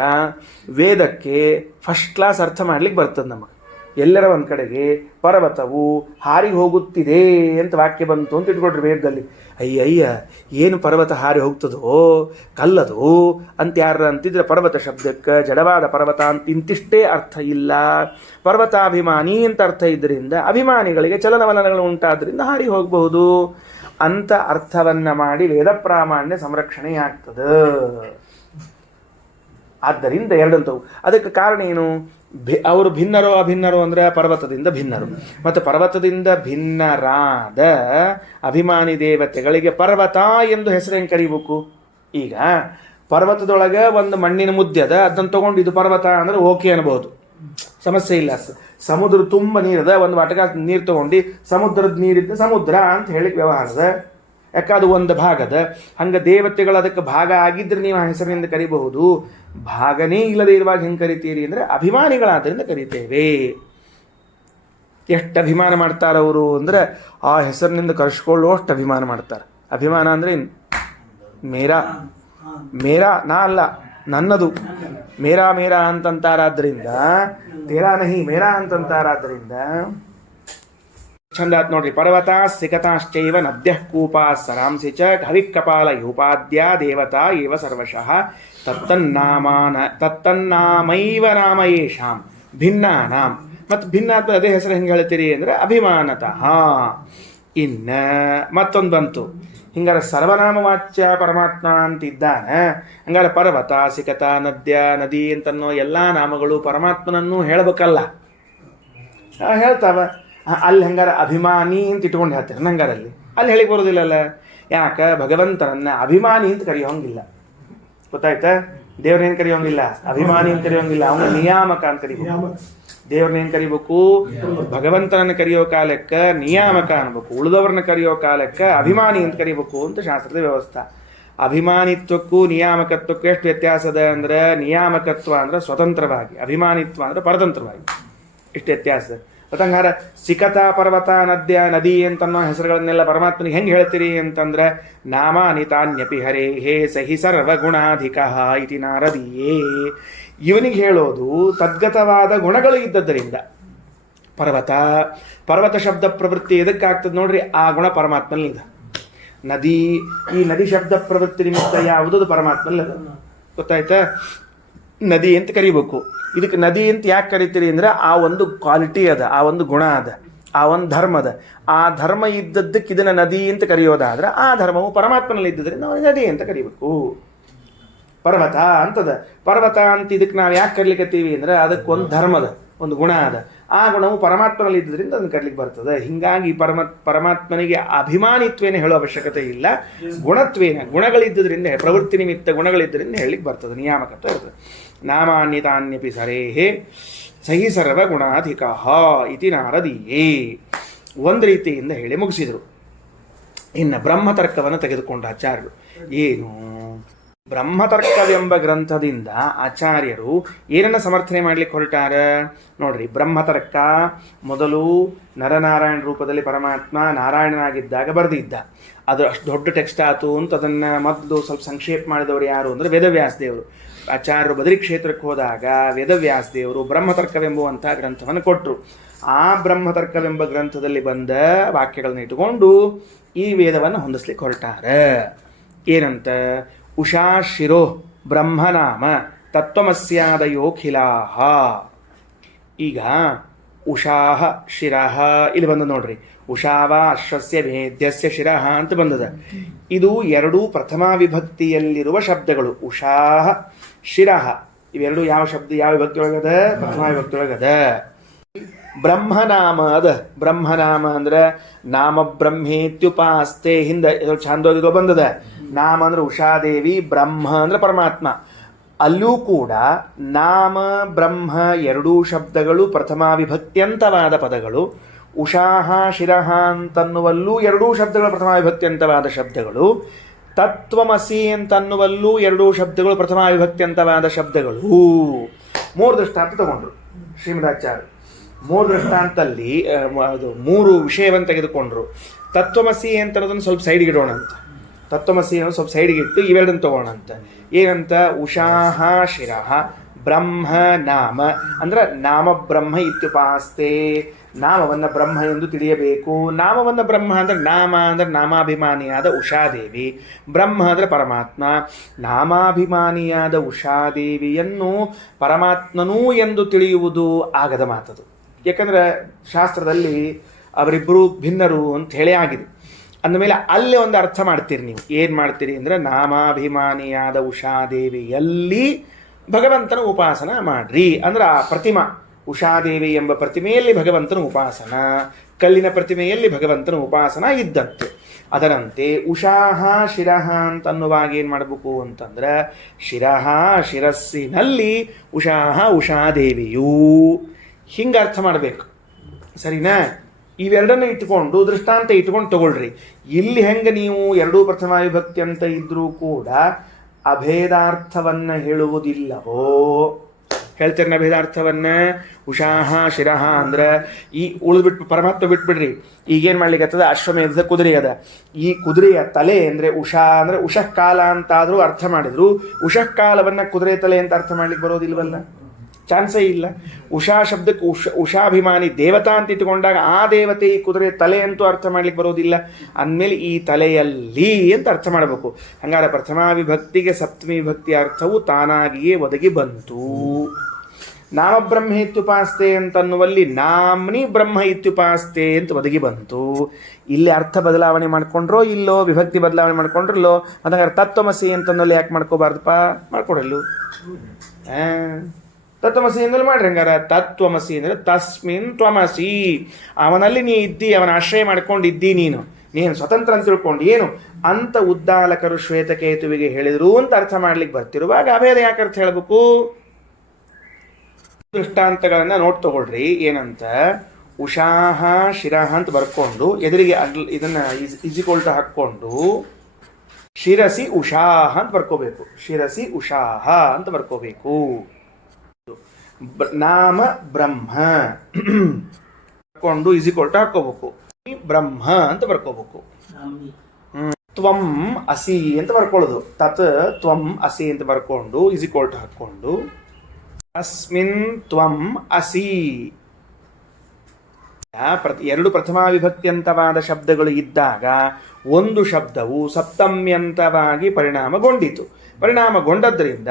ವೇದಕ್ಕೆ ಫಸ್ಟ್ ಕ್ಲಾಸ್ ಅರ್ಥ ಮಾಡ್ಲಿಕ್ಕೆ ಬರ್ತದೆ ನಮಗೆ. ಎಲ್ಲರ ಒಂದು ಕಡೆಗೆ ಪರ್ವತವು ಹಾರಿ ಹೋಗುತ್ತಿದೆ ಅಂತ ವಾಕ್ಯ ಬಂತು ಅಂತ ಇಟ್ಕೊಡ್ರಿ ವೇದದಲ್ಲಿ. ಅಯ್ಯ ಏನು ಪರ್ವತ ಹಾರಿ ಹೋಗ್ತದೋ ಕಲ್ಲದು ಅಂತ ಯಾರು ಅಂತಿದ್ರೆ ಪರ್ವತ ಶಬ್ದಕ್ಕೆ ಜಡವಾದ ಪರ್ವತ ಅಂತ ಇಂತಿಷ್ಟೇ ಅರ್ಥ ಇಲ್ಲ. ಪರ್ವತಾಭಿಮಾನಿ ಅಂತ ಅರ್ಥ ಇದ್ದರಿಂದ ಅಭಿಮಾನಿಗಳಿಗೆ ಚಲನವಲನಗಳು ಉಂಟಾದ್ರಿಂದ ಹಾರಿ ಹೋಗಬಹುದು ಅಂತ ಅರ್ಥವನ್ನ ಮಾಡಿ ವೇದ ಪ್ರಾಮಾಣ್ಯ ಸಂರಕ್ಷಣೆಯಾಗ್ತದೆ. ಆದ್ದರಿಂದ ಎರಡಂತವು. ಅದಕ್ಕೆ ಕಾರಣ ಏನು? ಅವರು ಭಿನ್ನರೋ ಅಭಿನ್ನರೋ ಅಂದ್ರೆ ಪರ್ವತದಿಂದ ಭಿನ್ನರು. ಮತ್ತು ಪರ್ವತದಿಂದ ಭಿನ್ನರಾದ ಅಭಿಮಾನಿ ದೇವತೆಗಳಿಗೆ ಪರ್ವತ ಎಂದು ಹೆಸರೇನು ಕರಿಬೇಕು? ಈಗ ಪರ್ವತದೊಳಗೆ ಒಂದು ಮಣ್ಣಿನ ಮುದ್ದೆ ಅದ, ಅದನ್ನು ತಗೊಂಡು ಇದು ಪರ್ವತ ಅಂದ್ರೆ ಓಕೆ ಅನ್ಬೋದು, ಸಮಸ್ಯೆ ಇಲ್ಲ. ಸಮುದ್ರ ತುಂಬ ನೀರದ, ಒಂದು ವಾಟಕ ನೀರು ತಗೊಂಡು ಸಮುದ್ರದ ನೀರಿದ್ದ ಸಮುದ್ರ ಅಂತ ಹೇಳಿಕ್ ವ್ಯವಹಾರದ, ಯಾಕೆ ಅದು ಒಂದು ಭಾಗದ. ಹಂಗೆ ದೇವತೆಗಳು ಅದಕ್ಕೆ ಭಾಗ ಆಗಿದ್ರೆ ನೀವು ಆ ಹೆಸರಿನಿಂದ ಕರಿಬಹುದು. ಭಾಗನೇ ಇಲ್ಲದೆ ಇರುವಾಗ ಹೆಂಗೆ ಕರಿತೀರಿ ಅಂದರೆ ಅಭಿಮಾನಿಗಳಾದ್ರಿಂದ ಕರಿತೇವೆ. ಎಷ್ಟು ಅಭಿಮಾನ ಮಾಡ್ತಾರವರು ಅಂದರೆ ಆ ಹೆಸರಿನಿಂದ ಕರ್ಸ್ಕೊಳ್ಳುವಷ್ಟು ಅಭಿಮಾನ ಮಾಡ್ತಾರೆ. ಅಭಿಮಾನ ಅಂದರೆ ಮೇರಾ ಮೇರಾ ನಾ ಅಲ್ಲ ನನ್ನದು, ಮೇರಾ ಮೇರಾ ಅಂತಂತಾರಾದ್ರಿಂದ, ತೇರಾ ನಹಿ ಮೇರಾ ಅಂತಂತಾರಾದ್ರಿಂದ ಛಂದಾತ್ ನೋಡ್ರಿ. ಪರ್ವತ ಸಿಕತಾಶ್ಚೈವ ನದ್ಯ ಕೂಪಾ ಸರಾಂಸಿ ಚ ಕವಿಕಪಾಲ ಯೂಪಾದ್ಯ ದೇವತಾ ಏವ ಸರ್ವಶಃ ತತ್ತನ್ನಾಮೈವ ನಾಮ ಯೇಷಾಂ ಭಿನ್ನಾನಾಂ. ಮತ್ತು ಭಿನ್ನ ಅದೇ ಹೆಸರು ಹೆಂಗೆ ಹೇಳ್ತೀರಿ ಅಂದರೆ ಅಭಿಮಾನತಃ. ಇನ್ನ ಮತ್ತೊಂದು ಬಂತು. ಹಿಂಗಾರೆ ಸರ್ವನಾಮ ವಾಚ್ಯ ಪರಮಾತ್ಮ ಅಂತಿದ್ದಾನೆ. ಹಂಗಾರೆ ಪರ್ವತ ಸಿಕತ ನದ್ಯ ನದಿ ಅಂತನ್ನೋ ಎಲ್ಲ ನಾಮಗಳು ಪರಮಾತ್ಮನನ್ನು ಹೇಳಬೇಕಲ್ಲ, ಹೇಳ್ತಾವ. ಅಲ್ಲಿ ಹಂಗಾರ ಅಭಿಮಾನಿ ಅಂತ ಇಟ್ಕೊಂಡು ಹೇಳ್ತಾರೆ. ನಂಗಾರಲ್ಲಿ ಅಲ್ಲಿ ಹೇಳಿಕ್ ಬರೋದಿಲ್ಲಲ್ಲ. ಯಾಕೆ? ಭಗವಂತನನ್ನ ಅಭಿಮಾನಿ ಅಂತ ಕರೆಯೋಂಗಿಲ್ಲ. ಗೊತ್ತಾಯ್ತಾ? ದೇವ್ರನ್ನೇನು ಕರೆಯೋಂಗಿಲ್ಲ, ಅಭಿಮಾನಿ ಅಂತ ಕರೆಯೋಂಗಿಲ್ಲ, ಅವನ ನಿಯಾಮಕ ಅಂತ ಕರಿಬೇಕು. ದೇವ್ರನ್ನೇನು ಕರಿಬೇಕು? ಭಗವಂತನನ್ನು ಕರೆಯೋ ಕಾಲಕ್ಕೆ ನಿಯಾಮಕ ಅನ್ಬೇಕು, ಉಳಿದವ್ರನ್ನ ಕರೆಯೋ ಕಾಲಕ್ಕೆ ಅಭಿಮಾನಿ ಅಂತ ಕರಿಬೇಕು ಅಂತ ಶಾಸ್ತ್ರದ ವ್ಯವಸ್ಥೆ. ಅಭಿಮಾನಿತ್ವಕ್ಕೂ ನಿಯಾಮಕತ್ವಕ್ಕೂ ಎಷ್ಟು ವ್ಯತ್ಯಾಸದ ಅಂದ್ರೆ, ನಿಯಾಮಕತ್ವ ಅಂದ್ರೆ ಸ್ವತಂತ್ರವಾಗಿ, ಅಭಿಮಾನಿತ್ವ ಅಂದ್ರೆ ಪರತಂತ್ರವಾಗಿ, ಇಷ್ಟು ವ್ಯತ್ಯಾಸ. ಮತ್ತಂಗಾರ ಸಿಕತ ಪರ್ವತ ನದ್ಯ ನದಿ ಅಂತನ್ನೋ ಹೆಸರುಗಳನ್ನೆಲ್ಲ ಪರಮಾತ್ಮನಿಗೆ ಹೆಂಗೆ ಹೇಳ್ತೀರಿ ಅಂತಂದ್ರೆ ನಾಮಾನಿ ತಾನ್ಯಪಿ ಹರೇ ಹೇ ಸಹಿ ಸರ್ವಗುಣಾಧಿಕ ಇತಿ ನಾರದೀಯೇ. ಇವನಿಗೆ ಹೇಳೋದು ತದ್ಗತವಾದ ಗುಣಗಳು ಇದ್ದದ್ದರಿಂದ. ಪರ್ವತ ಶಬ್ದ ಪ್ರವೃತ್ತಿ ಎದಕ್ಕಾಗ್ತದೆ ನೋಡ್ರಿ, ಆ ಗುಣ ಪರಮಾತ್ಮನಿಂದ. ನದಿ, ಈ ನದಿ ಶಬ್ದ ಪ್ರವೃತ್ತಿ ನಿಮಿತ್ತ ಯಾವುದದು ಪರಮಾತ್ಮನಿಂದ. ಗೊತ್ತಾಯ್ತಾ? ನದಿ ಅಂತ ಕರಿಬೇಕು. ಇದಕ್ಕೆ ನದಿ ಅಂತ ಯಾಕೆ ಕರಿತೀರಿ ಅಂದ್ರೆ ಆ ಒಂದು ಕ್ವಾಲಿಟಿ ಅದ, ಆ ಒಂದು ಗುಣ ಅದ, ಆ ಒಂದು ಧರ್ಮ ಅದ. ಆ ಧರ್ಮ ಇದ್ದದ್ದಕ್ಕೆ ಇದನ್ನ ನದಿ ಅಂತ ಕರೆಯೋದಾದ್ರೆ ಆ ಧರ್ಮವು ಪರಮಾತ್ಮನಲ್ಲಿ ಇದ್ದಿದ್ರೆ ನಾವು ನದಿ ಅಂತ ಕರಿಬೇಕು. ಪರ್ವತ ಅಂತದ. ಪರ್ವತ ಅಂತ ಇದಕ್ಕೆ ನಾವು ಯಾಕೆ ಕರಿಲಿಕ್ಕತ್ತೀವಿ ಅಂದ್ರೆ ಅದಕ್ಕೊಂದು ಧರ್ಮದ, ಒಂದು ಗುಣ ಅದ. ಆ ಗುಣವು ಪರಮಾತ್ಮನಲ್ಲಿ ಇದ್ದಿದ್ರಿಂದ ಅದನ್ನು ಕರ್ಲಿಕ್ಕೆ ಬರ್ತದೆ. ಹಿಂಗಾಗಿ ಪರಮಾತ್ಮನಿಗೆ ಅಭಿಮಾನಿತ್ವೇನ ಹೇಳೋ ಅವಶ್ಯಕತೆ ಇಲ್ಲ, ಗುಣತ್ವೇನ, ಗುಣಗಳಿದ್ದರಿಂದ, ಪ್ರವೃತ್ತಿ ನಿಮಿತ್ತ ಗುಣಗಳಿದ್ದರಿಂದ ಹೇಳಲಿಕ್ಕೆ ಬರ್ತದೆ, ನಿಯಾಮಕತ್ವ ಇರ್ತದೆ. ನಾಮಾನ್ಯತಾನ್ಯಪಿ ಸರೇಹೇ ಸಹಿ ಸರ್ವ ಗುಣಾಧಿಕ ಇತಿ ನಾರದೀಯೇ. ಒಂದು ರೀತಿಯಿಂದ ಹೇಳಿ ಮುಗಿಸಿದರು. ಇನ್ನು ಬ್ರಹ್ಮತರ್ಕವನ್ನು ತೆಗೆದುಕೊಂಡ ಆಚಾರ್ಯರು. ಏನು? ಬ್ರಹ್ಮತರ್ಕವೆಂಬ ಗ್ರಂಥದಿಂದ ಆಚಾರ್ಯರು ಏನನ್ನು ಸಮರ್ಥನೆ ಮಾಡ್ಲಿಕ್ಕೆ ಹೊರಟಾರ ನೋಡ್ರಿ. ಬ್ರಹ್ಮತರ್ಕ ಮೊದಲು ನರನಾರಾಯಣ ರೂಪದಲ್ಲಿ ಪರಮಾತ್ಮ ನಾರಾಯಣನಾಗಿದ್ದಾಗ ಬರೆದಿದ್ದ. ಅದು ಅಷ್ಟು ದೊಡ್ಡ ಟೆಕ್ಸ್ಟ್ ಆಯಿತು ಅಂತ ಅದನ್ನು ಮೊದಲು ಸ್ವಲ್ಪ ಸಂಕ್ಷೇಪ ಮಾಡಿದವರು ಯಾರು ಅಂದರೆ ವೇದವ್ಯಾಸದೇವರು. ಆಚಾರ್ಯರು ಬದರಿ ಕ್ಷೇತ್ರಕ್ಕೆ ಹೋದಾಗ ವೇದವ್ಯಾಸದೇವರು ಬ್ರಹ್ಮತರ್ಕವೆಂಬುವಂಥ ಗ್ರಂಥವನ್ನು ಕೊಟ್ಟರು. ಆ ಬ್ರಹ್ಮತರ್ಕವೆಂಬ ಗ್ರಂಥದಲ್ಲಿ ಬಂದ ವಾಕ್ಯಗಳನ್ನ ಇಟ್ಟುಕೊಂಡು ಈ ವೇದವನ್ನು ಹೊಂದಿಸ್ಲಿಕ್ಕೆ ಹೊರಟಾರ. ಏನಂತ? ಉಷಾ ಶಿರೋ ಬ್ರಹ್ಮನಾಮ ತತ್ವಮಸ್ಯಾದಯೋಖಿಲಾಹ. ಈಗ ಉಷಾಹ ಶಿರಃ ಇಲ್ಲಿ ಬಂದ ನೋಡ್ರಿ. ಉಷಾವ ಅಶ್ವಸ್ಯ ವೇದ್ಯಸ್ಯ ಶಿರಃ ಅಂತ ಬಂದದ. ಇದು ಎರಡೂ ಪ್ರಥಮಾ ವಿಭಕ್ತಿಯಲ್ಲಿರುವ ಶಬ್ದಗಳು. ಉಷಾಹ ಶಿರಃ ಇವೆರಡು ಯಾವ ಶಬ್ದ, ಯಾವ ವಿಭಕ್ತಿ ಒಳಗದ? ಪ್ರಥಮಾ ವಿಭಕ್ತಿ ಒಳಗದ. ಬ್ರಹ್ಮನಾಮ ಅದ. ಬ್ರಹ್ಮನಾಮ ಅಂದ್ರೆ ನಾಮ ಬ್ರಹ್ಮೇತ್ಯುಪಾಸ್ತೆ. ಹಿಂದೆ ಛಾಂದೋಗ್ಯದಲ್ಲಿ ಬಂದದ. ನಾಮ ಅಂದ್ರೆ ಉಷಾದೇವಿ, ಬ್ರಹ್ಮ ಅಂದ್ರೆ ಪರಮಾತ್ಮ. ಅಲ್ಲೂ ಕೂಡ ನಾಮ ಬ್ರಹ್ಮ ಎರಡೂ ಶಬ್ದಗಳು ಪ್ರಥಮಾ ವಿಭಕ್ತ್ಯಂತವಾದ ಪದಗಳು. ಉಷಾಹ ಶಿರಃ ಅಂತನ್ನುವಲ್ಲೂ ಎರಡೂ ಶಬ್ದಗಳು ಪ್ರಥಮಾ ವಿಭಕ್ತ್ಯಂತವಾದ ಶಬ್ದಗಳು. ತತ್ವಮಸಿ ಅಂತನ್ನುವಲ್ಲೂ ಎರಡೂ ಶಬ್ದಗಳು ಪ್ರಥಮಾ ವಿಭಕ್ತ್ಯಂತವಾದ ಶಬ್ದಗಳು. ಮೂರು ದೃಷ್ಟಾಂತ ತಗೊಂಡ್ರು ಶ್ರೀಮದಾಚಾರ್ಯ. ಮೂರು ದೃಷ್ಟಾಂತಲ್ಲಿ ಅದು ಮೂರು ವಿಷಯವನ್ನು ತೆಗೆದುಕೊಂಡ್ರು. ತತ್ವಮಸಿ ಅಂತ ಅನ್ನೋದನ್ನು ಸ್ವಲ್ಪ ಸೈಡ್ಗೆ ಇಡೋಣ ಅಂತ. ತತ್ವಮಸಿ ಅನ್ನೋ ಸ್ವಲ್ಪ ಸೈಡ್ಗೆ ಇಟ್ಟು ಇವೆರಡನ್ನು ತಗೋಣಂತ. ಏನಂತ? ಉಷಾಹ ಶಿರಃ ಬ್ರಹ್ಮ ನಾಮ ಅಂದ್ರೆ ನಾಮ ಬ್ರಹ್ಮ ಇತ್ಯುಪಾಸ್ತೆ. ನಾಮವನ್ನ ಬ್ರಹ್ಮ ಎಂದು ತಿಳಿಯಬೇಕು. ನಾಮವನ್ನ ಬ್ರಹ್ಮ ಅಂದ್ರೆ ನಾಮ ಅಂದ್ರೆ ನಾಮಾಭಿಮಾನಿಯಾದ ಉಷಾದೇವಿ, ಬ್ರಹ್ಮ ಅಂದ್ರೆ ಪರಮಾತ್ಮ. ನಾಮಾಭಿಮಾನಿಯಾದ ಉಷಾದೇವಿಯನ್ನು ಪರಮಾತ್ಮನೂ ಎಂದು ತಿಳಿಯುವುದು ಆಗದ ಮಾತದು. ಯಾಕಂದ್ರೆ ಶಾಸ್ತ್ರದಲ್ಲಿ ಅವರಿಬ್ಬರು ಭಿನ್ನರು ಅಂತ ಹೇಳೇ ಆಗಿದೆ. ಅಂದಮೇಲೆ ಅಲ್ಲೇ ಒಂದು ಅರ್ಥ ಮಾಡ್ತೀರಿ ನೀವು. ಏನು ಮಾಡ್ತೀರಿ ಅಂದರೆ ನಾಮಾಭಿಮಾನಿಯಾದ ಉಷಾದೇವಿಯಲ್ಲಿ ಭಗವಂತನ ಉಪಾಸನ ಮಾಡ್ರಿ ಅಂದ್ರೆ ಆ ಪ್ರತಿಮಾ ಉಷಾದೇವಿ ಎಂಬ ಪ್ರತಿಮೆಯಲ್ಲಿ ಭಗವಂತನ ಉಪಾಸನ, ಕಲ್ಲಿನ ಪ್ರತಿಮೆಯಲ್ಲಿ ಭಗವಂತನ ಉಪಾಸನ ಇದ್ದಂತೆ. ಅದರಂತೆ ಉಷಾಹ ಶಿರಃ ಅಂತನ್ನುವಾಗ ಏನು ಮಾಡಬೇಕು ಅಂತಂದ್ರೆ ಶಿರಃ ಶಿರಸ್ಸಿನಲ್ಲಿ ಉಷಾಹ ಉಷಾದೇವಿಯೂ ಹಿಂಗೆ ಅರ್ಥ ಮಾಡಬೇಕು. ಸರಿನಾ? ಇವೆರಡನ್ನು ಇಟ್ಕೊಂಡು ದೃಷ್ಟಾಂತ ಇಟ್ಕೊಂಡು ತಗೊಳ್ರಿ. ಇಲ್ಲಿ ಹೆಂಗೆ ನೀವು ಎರಡೂ ಪ್ರಥಮ ವಿಭಕ್ತಿ ಅಂತ ಇದ್ರೂ ಕೂಡ ಅಭೇದಾರ್ಥವನ್ನ ಹೇಳುವುದಿಲ್ಲವೋ? ಹೇಳ್ತೀರಿ ಅಭೇದಾರ್ಥವನ್ನ. ಉಷಾಹ ಶಿರಃ ಅಂದ್ರೆ ಈ ಉಳಿದ್ಬಿಟ್ಟು ಪರಮಾತ್ಮ ಬಿಟ್ಬಿಡ್ರಿ. ಈಗೇನು ಮಾಡ್ಲಿಕ್ಕೆ ಆಗ್ತದ? ಅಶ್ವಮೇಧದ ಕುದುರೆ ಅದ. ಈ ಕುದುರೆಯ ತಲೆ ಅಂದ್ರೆ ಉಷಾ ಅಂದ್ರೆ ಉಷಃಕಾಲ ಅಂತಾದ್ರೂ ಅರ್ಥ ಮಾಡಿದ್ರು, ಉಷಃಕಾಲವನ್ನ ಕುದುರೆ ತಲೆ ಅಂತ ಅರ್ಥ ಮಾಡ್ಲಿಕ್ಕೆ ಬರೋದಿಲ್ವಲ್ಲ, ಚಾನ್ಸೇ ಇಲ್ಲ. ಉಷಾ ಶಬ್ದಕ್ಕೆ ಉಷಾಭಿಮಾನಿ ದೇವತಾ ಅಂತ ಇಟ್ಟುಕೊಂಡಾಗ ಆ ದೇವತೆ ಈ ಕುದುರೆ ತಲೆ ಅಂತೂ ಅರ್ಥ ಮಾಡ್ಲಿಕ್ಕೆ ಬರೋದಿಲ್ಲ. ಅಂದಮೇಲೆ ಈ ತಲೆಯಲ್ಲಿ ಅಂತ ಅರ್ಥ ಮಾಡಬೇಕು. ಹಂಗಾರೆ ಪ್ರಥಮಾ ವಿಭಕ್ತಿಗೆ ಸಪ್ತಮಿ ವಿಭಕ್ತಿಯ ಅರ್ಥವು ತಾನಾಗಿಯೇ ಒದಗಿ ಬಂತು. ನಾಮಬ್ರಹ್ಮ ಇತ್ಯುಪಾಸ್ತೆ ಅಂತನ್ನುವಲ್ಲಿ ನಾಮ್ನಿ ಬ್ರಹ್ಮ ಇತ್ಯುಪಾಸ್ತೆ ಅಂತ ಒದಗಿ ಬಂತು. ಇಲ್ಲಿ ಅರ್ಥ ಬದಲಾವಣೆ ಮಾಡ್ಕೊಂಡ್ರೋ ಇಲ್ಲೋ, ವಿಭಕ್ತಿ ಬದಲಾವಣೆ ಮಾಡ್ಕೊಂಡ್ರಲ್ಲೋ. ಅದಂಗಾರೆ ತತ್ವಮಸಿ ಅಂತನ್ನಲ್ಲಿ ಯಾಕೆ ಮಾಡ್ಕೋಬಾರ್ದಪ್ಪ? ಮಾಡ್ಕೊಡಲ್ಲು. ತತ್ವಮಸಿ ಎಂದಲ್ಲಿ ಮಾಡ್ರಿ. ಹಂಗಾರ ತತ್ವಮಸಿ ಅಂದರೆ ತಸ್ಮಿನ್ ತ್ವಮಸಿ, ಅವನಲ್ಲಿ ನೀ ಇದ್ದಿ, ಅವನ ಆಶ್ರಯ ಮಾಡ್ಕೊಂಡಿದ್ದಿ, ನೀನು ಸ್ವತಂತ್ರ ಅಂತ ತಿಳ್ಕೊಂಡು ಏನು ಅಂತ ಉದ್ದಾಲಕರು ಶ್ವೇತಕೇತುವಿಗೆ ಹೇಳಿದ್ರು ಅಂತ ಅರ್ಥ ಮಾಡ್ಲಿಕ್ಕೆ ಬರ್ತಿರುವಾಗ ಅಭೇದ ಯಾಕೆ ಅರ್ಥ ಹೇಳಬೇಕು? ದೃಷ್ಟಾಂತಗಳನ್ನ ನೋಟ್ ತಗೊಳ್ರಿ. ಏನಂತ? ಉಷಾಹ ಶಿರಃ ಅಂತ ಬರ್ಕೊಂಡು ಎದುರಿಗೆ ಇದನ್ನ ಇಜಿಕೊಲ್ಟ ಹಾಕೊಂಡು ಶಿರಸಿ ಉಷಾಹ ಅಂತ ಬರ್ಕೋಬೇಕು. ಶಿರಸಿ ಉಷಾಹ ಅಂತ ಬರ್ಕೋಬೇಕು. ನಾಮ ಬ್ರಹ್ಮ ಬರ್ಕೊಂಡು ಇಜಿಕೊಲ್ಟ ಹಾಕೋಬೇಕು. ಬ್ರಹ್ಮ ಅಂತ ಬರ್ಕೋಬೇಕು. ತ್ವಂ ಅಸಿ ಅಂತ ಬರ್ಕೊಳ್ಳೋದು. ತತ್ ತ್ವಂ ಅಸಿ ಅಂತ ಬರ್ಕೊಂಡು ಇಜಿಕೊಲ್ಟ ಹಾಕೊಂಡು ಅಸ್ಮಿನ್ ತ್ವಂ ಅಸಿ. ಎರಡು ಪ್ರಥಮಾ ವಿಭಕ್ತಿಯಂತವಾದ ಶಬ್ದಗಳು ಇದ್ದಾಗ ಒಂದು ಶಬ್ದವು ಸಪ್ತಮ್ಯಂತವಾಗಿ ಪರಿಣಾಮಗೊಂಡಿತು. ಪರಿಣಾಮಗೊಂಡದ್ರಿಂದ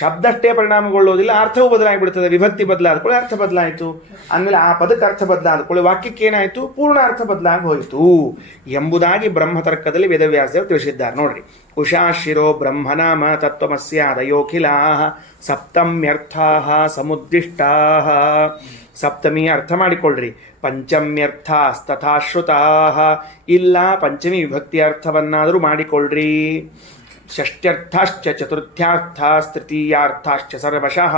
ಶಬ್ದಷ್ಟೇ ಪರಿಣಾಮಗೊಳ್ಳೋದಿಲ್ಲ, ಅರ್ಥವು ಬದಲಾಗಿಬಿಡ್ತದೆ. ವಿಭಕ್ತಿ ಬದಲಾದ್ಕೊಳ್ಳಿ ಅರ್ಥ ಬದಲಾಯಿತು. ಅಂದಮೇಲೆ ಆ ಪದಕ್ಕೆ ಅರ್ಥ ಬದಲಾದ್ಕೊಳ್ಳಿ ವಾಕ್ಯಕ್ಕೆ ಏನಾಯಿತು? ಪೂರ್ಣ ಅರ್ಥ ಬದಲಾಗಿ ಹೋಯಿತು ಎಂಬುದಾಗಿ ಬ್ರಹ್ಮತರ್ಕದಲ್ಲಿ ವೇದವ್ಯಾಸದೇವರು ತಿಳಿಸಿದ್ದಾರೆ. ನೋಡ್ರಿ, ಉಷಾಶಿರೋ ಬ್ರಹ್ಮನಾಮ ತತ್ವಮಸ್ಯಾದಯೋಖಿಲಾ ಸಪ್ತಮ್ಯರ್ಥಾ ಸಮುದ್ದಿಷ್ಟಾ. ಸಪ್ತಮಿ ಅರ್ಥ ಮಾಡಿಕೊಳ್ಳ್ರಿ. ಪಂಚಮ್ಯರ್ಥಾಸ್ತಥಾಶ್ರುತಾ, ಇಲ್ಲ ಪಂಚಮಿ ವಿಭಕ್ತಿ ಅರ್ಥವನ್ನಾದರೂ ಮಾಡಿಕೊಳ್ಳ್ರಿ. ಷಷ್ಟ್ಯರ್ಥಾಶ್ಚ ಚತುರ್ಥ್ಯಾರ್ಥಾಸ್ತೃತೀಯಾರ್ಥಾಶ್ಚ ಸರ್ವಶಃ.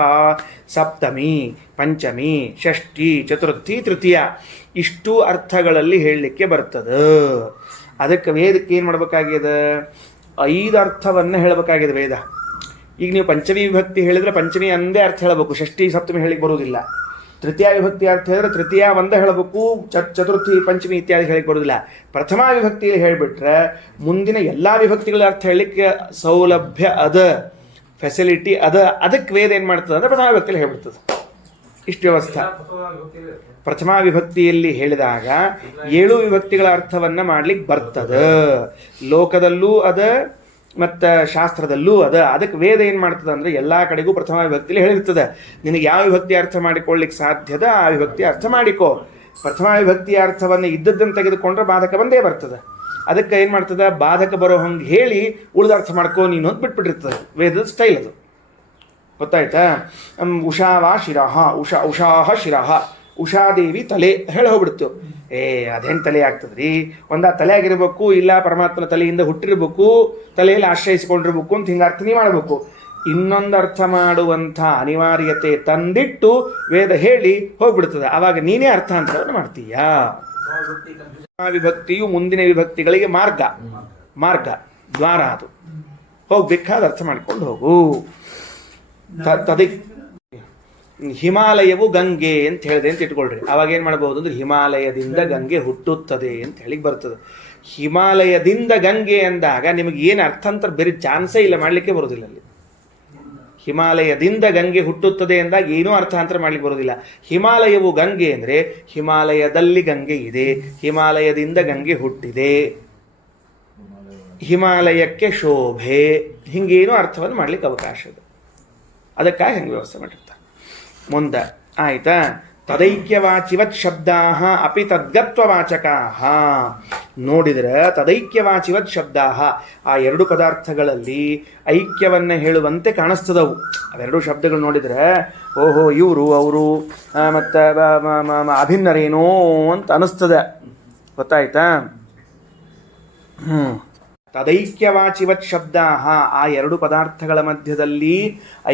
ಸಪ್ತಮಿ, ಪಂಚಮಿ, ಷಷ್ಠಿ, ಚತುರ್ಥಿ, ತೃತೀಯ ಇಷ್ಟು ಅರ್ಥಗಳಲ್ಲಿ ಹೇಳಲಿಕ್ಕೆ ಬರ್ತದೆ. ಅದಕ್ಕೆ ವೇದಕ್ಕೆ ಏನು ಮಾಡಬೇಕಾಗಿದೆ? 5 ಅರ್ಥವನ್ನು ಹೇಳಬೇಕಾಗಿದೆ ವೇದ. ಈಗ ನೀವು ಪಂಚಮಿ ವಿಭಕ್ತಿ ಹೇಳಿದ್ರೆ ಪಂಚಮಿ ಅಂದೇ ಅರ್ಥ ಹೇಳಬೇಕು, ಷಷ್ಠಿ ಸಪ್ತಮಿ ಹೇಳಿಕ್ಕೆ ಬರುವುದಿಲ್ಲ. ತೃತೀಯ ವಿಭಕ್ತಿ ಅರ್ಥ ಹೇಳಿದ್ರೆ ತೃತೀಯ ಒಂದೇ ಹೇಳಬೇಕು, ಚತುರ್ಥಿ ಪಂಚಮಿ ಇತ್ಯಾದಿ ಹೇಳಿಕ್ಕೆ ಬರೋದಿಲ್ಲ. ಪ್ರಥಮ ವಿಭಕ್ತಿಯಲ್ಲಿ ಹೇಳಿಬಿಟ್ರೆ ಮುಂದಿನ ಎಲ್ಲ ವಿಭಕ್ತಿಗಳ ಅರ್ಥ ಹೇಳಲಿಕ್ಕೆ ಸೌಲಭ್ಯ ಅದ, ಫೆಸಿಲಿಟಿ ಅದ. ಅದಕ್ಕೆ ವೇದ ಏನು ಮಾಡ್ತದೆ ಅಂದರೆ ಪ್ರಥಮ ವಿಭಕ್ತಿಯಲ್ಲಿ ಹೇಳ್ಬಿಡ್ತದೆ. ಇಷ್ಟು ವ್ಯವಸ್ಥೆ. ಪ್ರಥಮ ವಿಭಕ್ತಿಯಲ್ಲಿ ಹೇಳಿದಾಗ 7 ವಿಭಕ್ತಿಗಳ ಅರ್ಥವನ್ನು ಮಾಡ್ಲಿಕ್ಕೆ ಬರ್ತದೆ. ಲೋಕದಲ್ಲೂ ಅದ ಮತ್ತು ಶಾಸ್ತ್ರದಲ್ಲೂ ಅದ. ಅದಕ್ಕೆ ವೇದ ಏನು ಮಾಡ್ತದೆ ಅಂದರೆ ಎಲ್ಲ ಕಡೆಗೂ ಪ್ರಥಮ ವಿಭಕ್ತಿಯಲ್ಲಿ ಹೇಳಿರ್ತದೆ. ನಿನಗೆ ಯಾವ ವಿಭಕ್ತಿ ಅರ್ಥ ಮಾಡಿಕೊಳ್ಳಿಕ್ಕೆ ಸಾಧ್ಯದ ಆ ವಿಭಕ್ತಿ ಅರ್ಥ ಮಾಡಿಕೋ. ಪ್ರಥಮ ವಿಭಕ್ತಿಯ ಅರ್ಥವನ್ನು ಇದ್ದದ್ದನ್ನು ತೆಗೆದುಕೊಂಡ್ರೆ ಬಾಧಕ ಬಂದೇ ಬರ್ತದೆ. ಅದಕ್ಕೆ ಏನು ಮಾಡ್ತದೆ? ಬಾಧಕ ಬರೋ ಹಂಗೆ ಹೇಳಿ ಉಳಿದ ಅರ್ಥ ಮಾಡ್ಕೋ ನೀನು ಅಂತ ಬಿಟ್ಬಿಟ್ಟಿರ್ತದೆ. ವೇದದ ಸ್ಟೈಲ್ ಅದು, ಗೊತ್ತಾಯ್ತಾ? ಉಷಾವಾ ಶಿರಃ, ಉಷಾಹ ಶಿರಃ, ಉಷಾದೇವಿ ತಲೆ ಹೇಳಿ ಹೋಗ್ಬಿಡ್ತು. ಅದೇನು ತಲೆ ಆಗ್ತದ್ರಿ? ಒಂದ ತಲೆ ಆಗಿರ್ಬೇಕು, ಇಲ್ಲ ಪರಮಾತ್ಮನ ತಲೆಯಿಂದ ಹುಟ್ಟಿರ್ಬೇಕು, ತಲೆಯಲ್ಲಿ ಆಶ್ರಯಿಸಿಕೊಂಡಿರ್ಬೇಕು ಅಂತ ಹಿಂಗೆ ಅರ್ಥ ನೀವು ಮಾಡಬೇಕು. ಇನ್ನೊಂದು ಅರ್ಥ ಮಾಡುವಂಥ ಅನಿವಾರ್ಯತೆ ತಂದಿಟ್ಟು ವೇದ ಹೇಳಿ ಹೋಗ್ಬಿಡ್ತದೆ. ಆವಾಗ ನೀನೇ ಅರ್ಥಾಂತರವನ್ನು ಮಾಡ್ತೀಯಾ? ವಿಭಕ್ತಿಯು ಮುಂದಿನ ವಿಭಕ್ತಿಗಳಿಗೆ ಮಾರ್ಗ ದ್ವಾರ. ಅದು ಹೋಗ್ಬೇಕಾದ ಅರ್ಥ ಮಾಡ್ಕೊಂಡು ಹೋಗು. ಹಿಮಾಲಯವು ಗಂಗೆ ಅಂತ ಹೇಳಿದೆ ಅಂತ ಇಟ್ಕೊಳ್ರಿ. ಅವಾಗ ಏನು ಮಾಡಬಹುದು ಅಂದ್ರೆ ಹಿಮಾಲಯದಿಂದ ಗಂಗೆ ಹುಟ್ಟುತ್ತದೆ ಅಂತ ಹೇಳಿ ಬರ್ತದೆ. ಹಿಮಾಲಯದಿಂದ ಗಂಗೆ ಅಂದಾಗ ನಿಮಗೆ ಏನು ಅರ್ಥಾಂತರ ಬೇರೆ ಚಾನ್ಸೇ ಇಲ್ಲ, ಮಾಡಲಿಕ್ಕೆ ಬರೋದಿಲ್ಲ. ಅಲ್ಲಿ ಹಿಮಾಲಯದಿಂದ ಗಂಗೆ ಹುಟ್ಟುತ್ತದೆ ಅಂದಾಗ ಏನೂ ಅರ್ಥಾಂತರ ಮಾಡ್ಲಿಕ್ಕೆ ಬರೋದಿಲ್ಲ. ಹಿಮಾಲಯವು ಗಂಗೆ ಅಂದರೆ ಹಿಮಾಲಯದಲ್ಲಿ ಗಂಗೆ ಇದೆ, ಹಿಮಾಲಯದಿಂದ ಗಂಗೆ ಹುಟ್ಟಿದೆ, ಹಿಮಾಲಯಕ್ಕೆ ಶೋಭೆ, ಹಿಂಗೇನು ಅರ್ಥವನ್ನು ಮಾಡ್ಲಿಕ್ಕೆ ಅವಕಾಶ ಇದೆ. ಅದಕ್ಕಾಗಿ ಹಂಗೆ ವ್ಯವಸ್ಥೆ ಮಾಡಿರ್ತಾರೆ. ಮುಂದೆ ಆಯ್ತಾ. ತದೈಕ್ಯವಾಚಿವತ್ ಶಬ್ದಾ ಅಪಿ ತದ್ಗತ್ವವಾಚಕಾ. ನೋಡಿದ್ರೆ ತದೈಕ್ಯವಾಚಿವತ್ ಶಬ್ದಾ, ಆ ಎರಡು ಪದಾರ್ಥಗಳಲ್ಲಿ ಐಕ್ಯವನ್ನು ಹೇಳುವಂತೆ ಕಾಣಿಸ್ತದವು. ಅವೆರಡು ಶಬ್ದಗಳು ನೋಡಿದ್ರೆ ಓಹೋ ಇವರು ಅವರು ಮತ್ತು ಅಭಿನ್ನರೇನೋ ಅಂತ ಅನಿಸ್ತದೆ. ಗೊತ್ತಾಯ್ತಾ? ತದೈಕ್ಯವಾಚಿವತ್ ಶಬ್ದಾ, ಆ ಎರಡು ಪದಾರ್ಥಗಳ ಮಧ್ಯದಲ್ಲಿ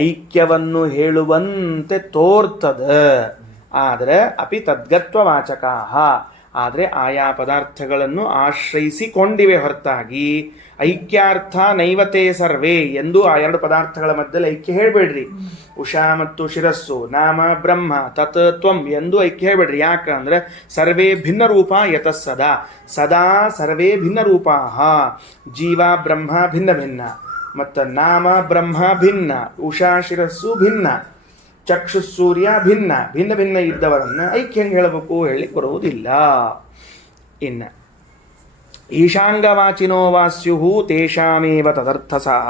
ಐಕ್ಯವನ್ನು ಹೇಳುವಂತೆ ತೋರ್ತದ. ಆದರೆ ಅಪಿ ತದ್ಗತ್ವವಾಚಕಾ, ಆದರೆ ಆಯಾ ಪದಾರ್ಥಗಳನ್ನು ಆಶ್ರಯಿಸಿಕೊಂಡಿವೆ ಹೊರತಾಗಿ ಐಕ್ಯಾರ್ಥ ನೈವತೆ ಸರ್ವೇ ಎಂದು ಆ ಎರಡು ಪದಾರ್ಥಗಳ ಮಧ್ಯದಲ್ಲಿ ಐಕ್ಯ ಹೇಳಬೇಡ್ರಿ. ಉಷಾ ಮತ್ತು ಶಿರಸ್ಸು, ನಾಮ ಬ್ರಹ್ಮ, ತತ್ ತ್ವಂ ಎಂದು ಐಕ್ಯ ಹೇಳಬೇಡ್ರಿ. ಯಾಕಂದ್ರೆ ಸರ್ವೇ ಭಿನ್ನ ರೂಪ ಯತಃ ಸದಾ, ಸದಾ ಸರ್ವೇ ಭಿನ್ನ ರೂಪಾ. ಜೀವ ಬ್ರಹ್ಮ ಭಿನ್ನ ಭಿನ್ನ, ಮತ್ತು ನಾಮ ಬ್ರಹ್ಮ ಭಿನ್ನ, ಉಷಾ ಶಿರಸ್ಸು ಭಿನ್ನ, ಚಕ್ಷು ಸೂರ್ಯ ಭಿನ್ನ, ಭಿನ್ನ ಭಿನ್ನ ಇದ್ದವರನ್ನು ಐಕ್ಯ ಹೆಂಗೆ ಹೇಳಬೇಕು? ಹೇಳಲಿಕ್ಕೆ ಬರುವುದಿಲ್ಲ. ಇನ್ನು ಈಶಾಂಗವಾಚಿನೋ ವಾಸ್ಯು ತೇಷಾಮೇವ ತದರ್ಥಸಃ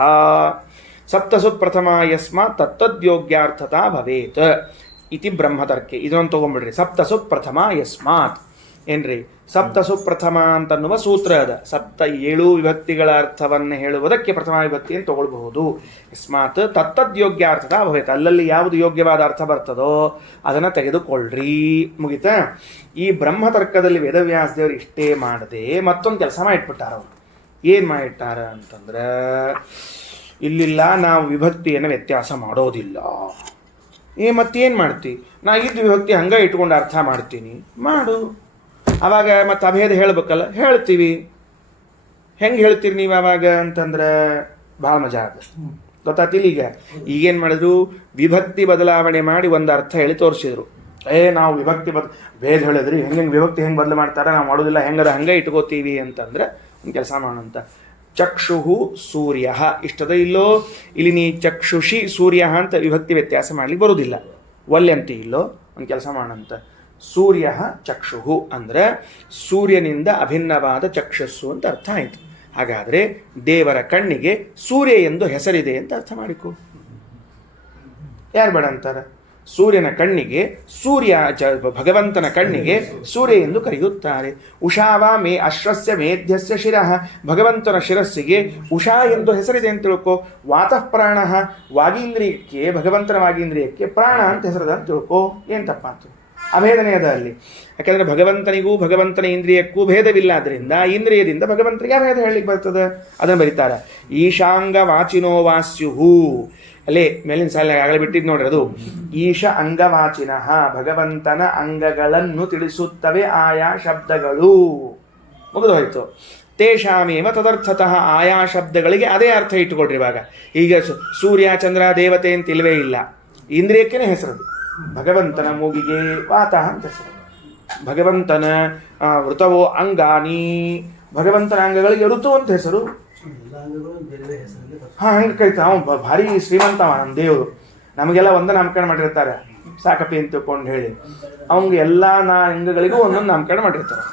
ಸಪ್ತಸು ಪ್ರಥಮ ಯಸ್ಮಾತ್ ತತ್ತದ್ಯೋಗ್ಯಾರ್ಥತಾ ಭವೇತ್ ಇತಿ ಬ್ರಹ್ಮತರ್ಕೆ. ಇದನ್ನು ತಗೊಂಡ್ಬಿಡ್ರಿ. ಸಪ್ತಸು ಪ್ರಥಮ ಯಸ್ಮಾತ್ ಏನ್ರಿ? ಸಪ್ತಸು ಪ್ರಥಮ ಅಂತನ್ನುವ ಸೂತ್ರ ಅದ. ಏಳು ವಿಭಕ್ತಿಗಳ ಅರ್ಥವನ್ನು ಹೇಳುವುದಕ್ಕೆ ಪ್ರಥಮ ವಿಭಕ್ತಿಯನ್ನು ತಗೊಳ್ಬಹುದು. ಯಸ್ಮಾತ್ ತತ್ತದ್ಯೋಗ್ಯಾರ್ಥತಾ ಭವೇತ್, ಅಲ್ಲಲ್ಲಿ ಯಾವುದು ಯೋಗ್ಯವಾದ ಅರ್ಥ ಬರ್ತದೋ ಅದನ್ನು ತೆಗೆದುಕೊಳ್ಳ್ರಿ. ಮುಗಿತಾ? ಈ ಬ್ರಹ್ಮತರ್ಕದಲ್ಲಿ ವೇದವ್ಯಾಸ ದೇವರು ಇಷ್ಟೇ ಮಾಡದೆ ಮತ್ತೊಂದು ಕೆಲಸ ಮಾಡಿಟ್ಬಿಟ್ಟಾರ. ಅವರು ಏನು ಮಾಡಿಟ್ಟಾರ ಅಂತಂದ್ರೆ, ಇಲ್ಲಿಲ್ಲ ನಾವು ವಿಭಕ್ತಿಯನ್ನು ವ್ಯತ್ಯಾಸ ಮಾಡೋದಿಲ್ಲ. ಮತ್ತೇನು ಮಾಡ್ತಿ? ನಾ ಇದ್ದು ವಿಭಕ್ತಿ ಹಂಗೆ ಇಟ್ಕೊಂಡು ಅರ್ಥ ಮಾಡ್ತೀನಿ, ಮಾಡು. ಆವಾಗ ಮತ್ತೆ ಅಭೇದ ಹೇಳ್ಬೇಕಲ್ಲ, ಹೇಳ್ತೀವಿ. ಹೆಂಗೆ ಹೇಳ್ತೀರಿ ನೀವು ಆವಾಗ ಅಂತಂದ್ರೆ ಭಾಳ ಮಜಾ ಆಗ. ಗೊತ್ತಾತಿಲ್ಲ? ಈಗೇನು ಮಾಡಿದ್ರು, ವಿಭಕ್ತಿ ಬದಲಾವಣೆ ಮಾಡಿ ಒಂದು ಅರ್ಥ ಹೇಳಿ ತೋರಿಸಿದ್ರು. ನಾವು ವಿಭಕ್ತಿ ಭೇದ ಹೇಳಿದ್ರಿ, ಹೆಂಗೆ ವಿಭಕ್ತಿ ಹೆಂಗೆ ಬದಲು ಮಾಡ್ತಾರೆ, ನಾವು ಮಾಡೋದಿಲ್ಲ, ಹೆಂಗದ ಹಂಗೆ ಇಟ್ಕೋತೀವಿ ಅಂತಂದ್ರೆ ಒಂದು ಕೆಲಸ ಮಾಡೋಣಂತ. ಚಕ್ಷು ಸೂರ್ಯ ಇಷ್ಟದ ಇಲ್ಲೋ? ಇಲ್ಲಿ ನೀ ಚಕ್ಷುಷಿ ಸೂರ್ಯ ಅಂತ ವಿಭಕ್ತಿ ವ್ಯತ್ಯಾಸ ಮಾಡ್ಲಿಕ್ಕೆ ಬರುವುದಿಲ್ಲ. ಒಲ್ಲೆಂತಿ ಇಲ್ಲೋ? ಒಂದು ಕೆಲಸ ಮಾಡೋಣಂತ. ಸೂರ್ಯ ಚಕ್ಷು ಅಂದರೆ ಸೂರ್ಯನಿಂದ ಅಭಿನ್ನವಾದ ಚಕ್ಷಸ್ಸು ಅಂತ ಅರ್ಥ ಆಯಿತು. ಹಾಗಾದರೆ ದೇವರ ಕಣ್ಣಿಗೆ ಸೂರ್ಯ ಎಂದು ಹೆಸರಿದೆ ಅಂತ ಅರ್ಥ ಮಾಡಿಕೊ. ಯಾರು ಬೇಡ ಅಂತಾರೆ? ಸೂರ್ಯನ ಕಣ್ಣಿಗೆ ಸೂರ್ಯ, ಭಗವಂತನ ಕಣ್ಣಿಗೆ ಸೂರ್ಯ ಎಂದು ಕರೆಯುತ್ತಾರೆ. ಉಷಾವ ಮೇ ಅಶ್ವಸ್ಯ ಮೇಧ್ಯಸ್ಯ ಶಿರಃ, ಭಗವಂತನ ಶಿರಸ್ಸಿಗೆ ಉಷಾ ಎಂದು ಹೆಸರಿದೆ ಅಂತ ತಿಳ್ಕೊ. ವಾತಃ ಪ್ರಾಣ, ವಾಗೀಂದ್ರಿಯಕ್ಕೆ, ಭಗವಂತನ ವಾಗೀಂದ್ರಿಯಕ್ಕೆ ಪ್ರಾಣ ಅಂತ ಹೆಸರದ ಅಂತ ತಿಳ್ಕೊ. ಏನು ತಪ್ಪಾಯ್ತು? ಅಭೇದನೆ ಅದ ಅಲ್ಲಿ. ಯಾಕಂದರೆ ಭಗವಂತನಿಗೂ ಭಗವಂತನ ಇಂದ್ರಿಯಕ್ಕೂ ಭೇದವಿಲ್ಲ. ಆದ್ದರಿಂದ ಇಂದ್ರಿಯದಿಂದ ಭಗವಂತನಿಗೆ ಅಭೇದ ಹೇಳಲಿಕ್ಕೆ ಬರ್ತದೆ. ಅದನ್ನು ಬರೀತಾರೆ. ಈಶಾಂಗ ವಾಚಿನೋ ವಾಸ್ಯುಹು, ಅಲ್ಲೇ ಮೇಲಿನ ಸಾಲ ಆಗಲೇ ಬಿಟ್ಟಿದ್ದು ನೋಡ್ರಿ. ಅದು ಈಶ ಅಂಗವಾಚಿನಃ, ಭಗವಂತನ ಅಂಗಗಳನ್ನು ತಿಳಿಸುತ್ತವೆ ಆಯಾ ಶಬ್ದಗಳು. ಮುಗಿದು ಹೋಯ್ತು. ತೇಷಾಮೇವ ತದರ್ಥತಃ, ಆಯಾ ಶಬ್ದಗಳಿಗೆ ಅದೇ ಅರ್ಥ ಇಟ್ಟುಕೊಡ್ರಿ. ಇವಾಗ ಈಗ ಸೂರ್ಯ ಚಂದ್ರ ದೇವತೆ ಅಂತ ಇಲ್ಲವೇ ಇಲ್ಲ, ಇಂದ್ರಿಯಕ್ಕೇನೆ ಹೆಸರದು. ಭಗವಂತನ ಮೂಗಿಗೆ ವಾತ ಅಂತ ಹೆಸರು. ಭಗವಂತನ ಋತವೋ ಅಂಗಾನಿ, ಭಗವಂತನ ಅಂಗಗಳಿಗೆ ಋತು ಅಂತ ಹೆಸರು. ಹಂಗೆ ಕರಿತಾ. ಅವ ಭಾರಿ ಶ್ರೀಮಂತವ ನಮ್ಮ ದೇವರು. ನಮಗೆಲ್ಲ ಒಂದೇ ನಾಮಕರಣ ಮಾಡಿರ್ತಾರೆ, ಸಾಕಪ್ಪಿ ಅಂತ ತಿಳ್ಕೊಂಡು ಹೇಳಿ. ಅವಂಗೆ ಎಲ್ಲ ಅಂಗಗಳಿಗೂ ಒಂದೊಂದು ನಾಮಕರಣ ಮಾಡಿರ್ತಾರೆ.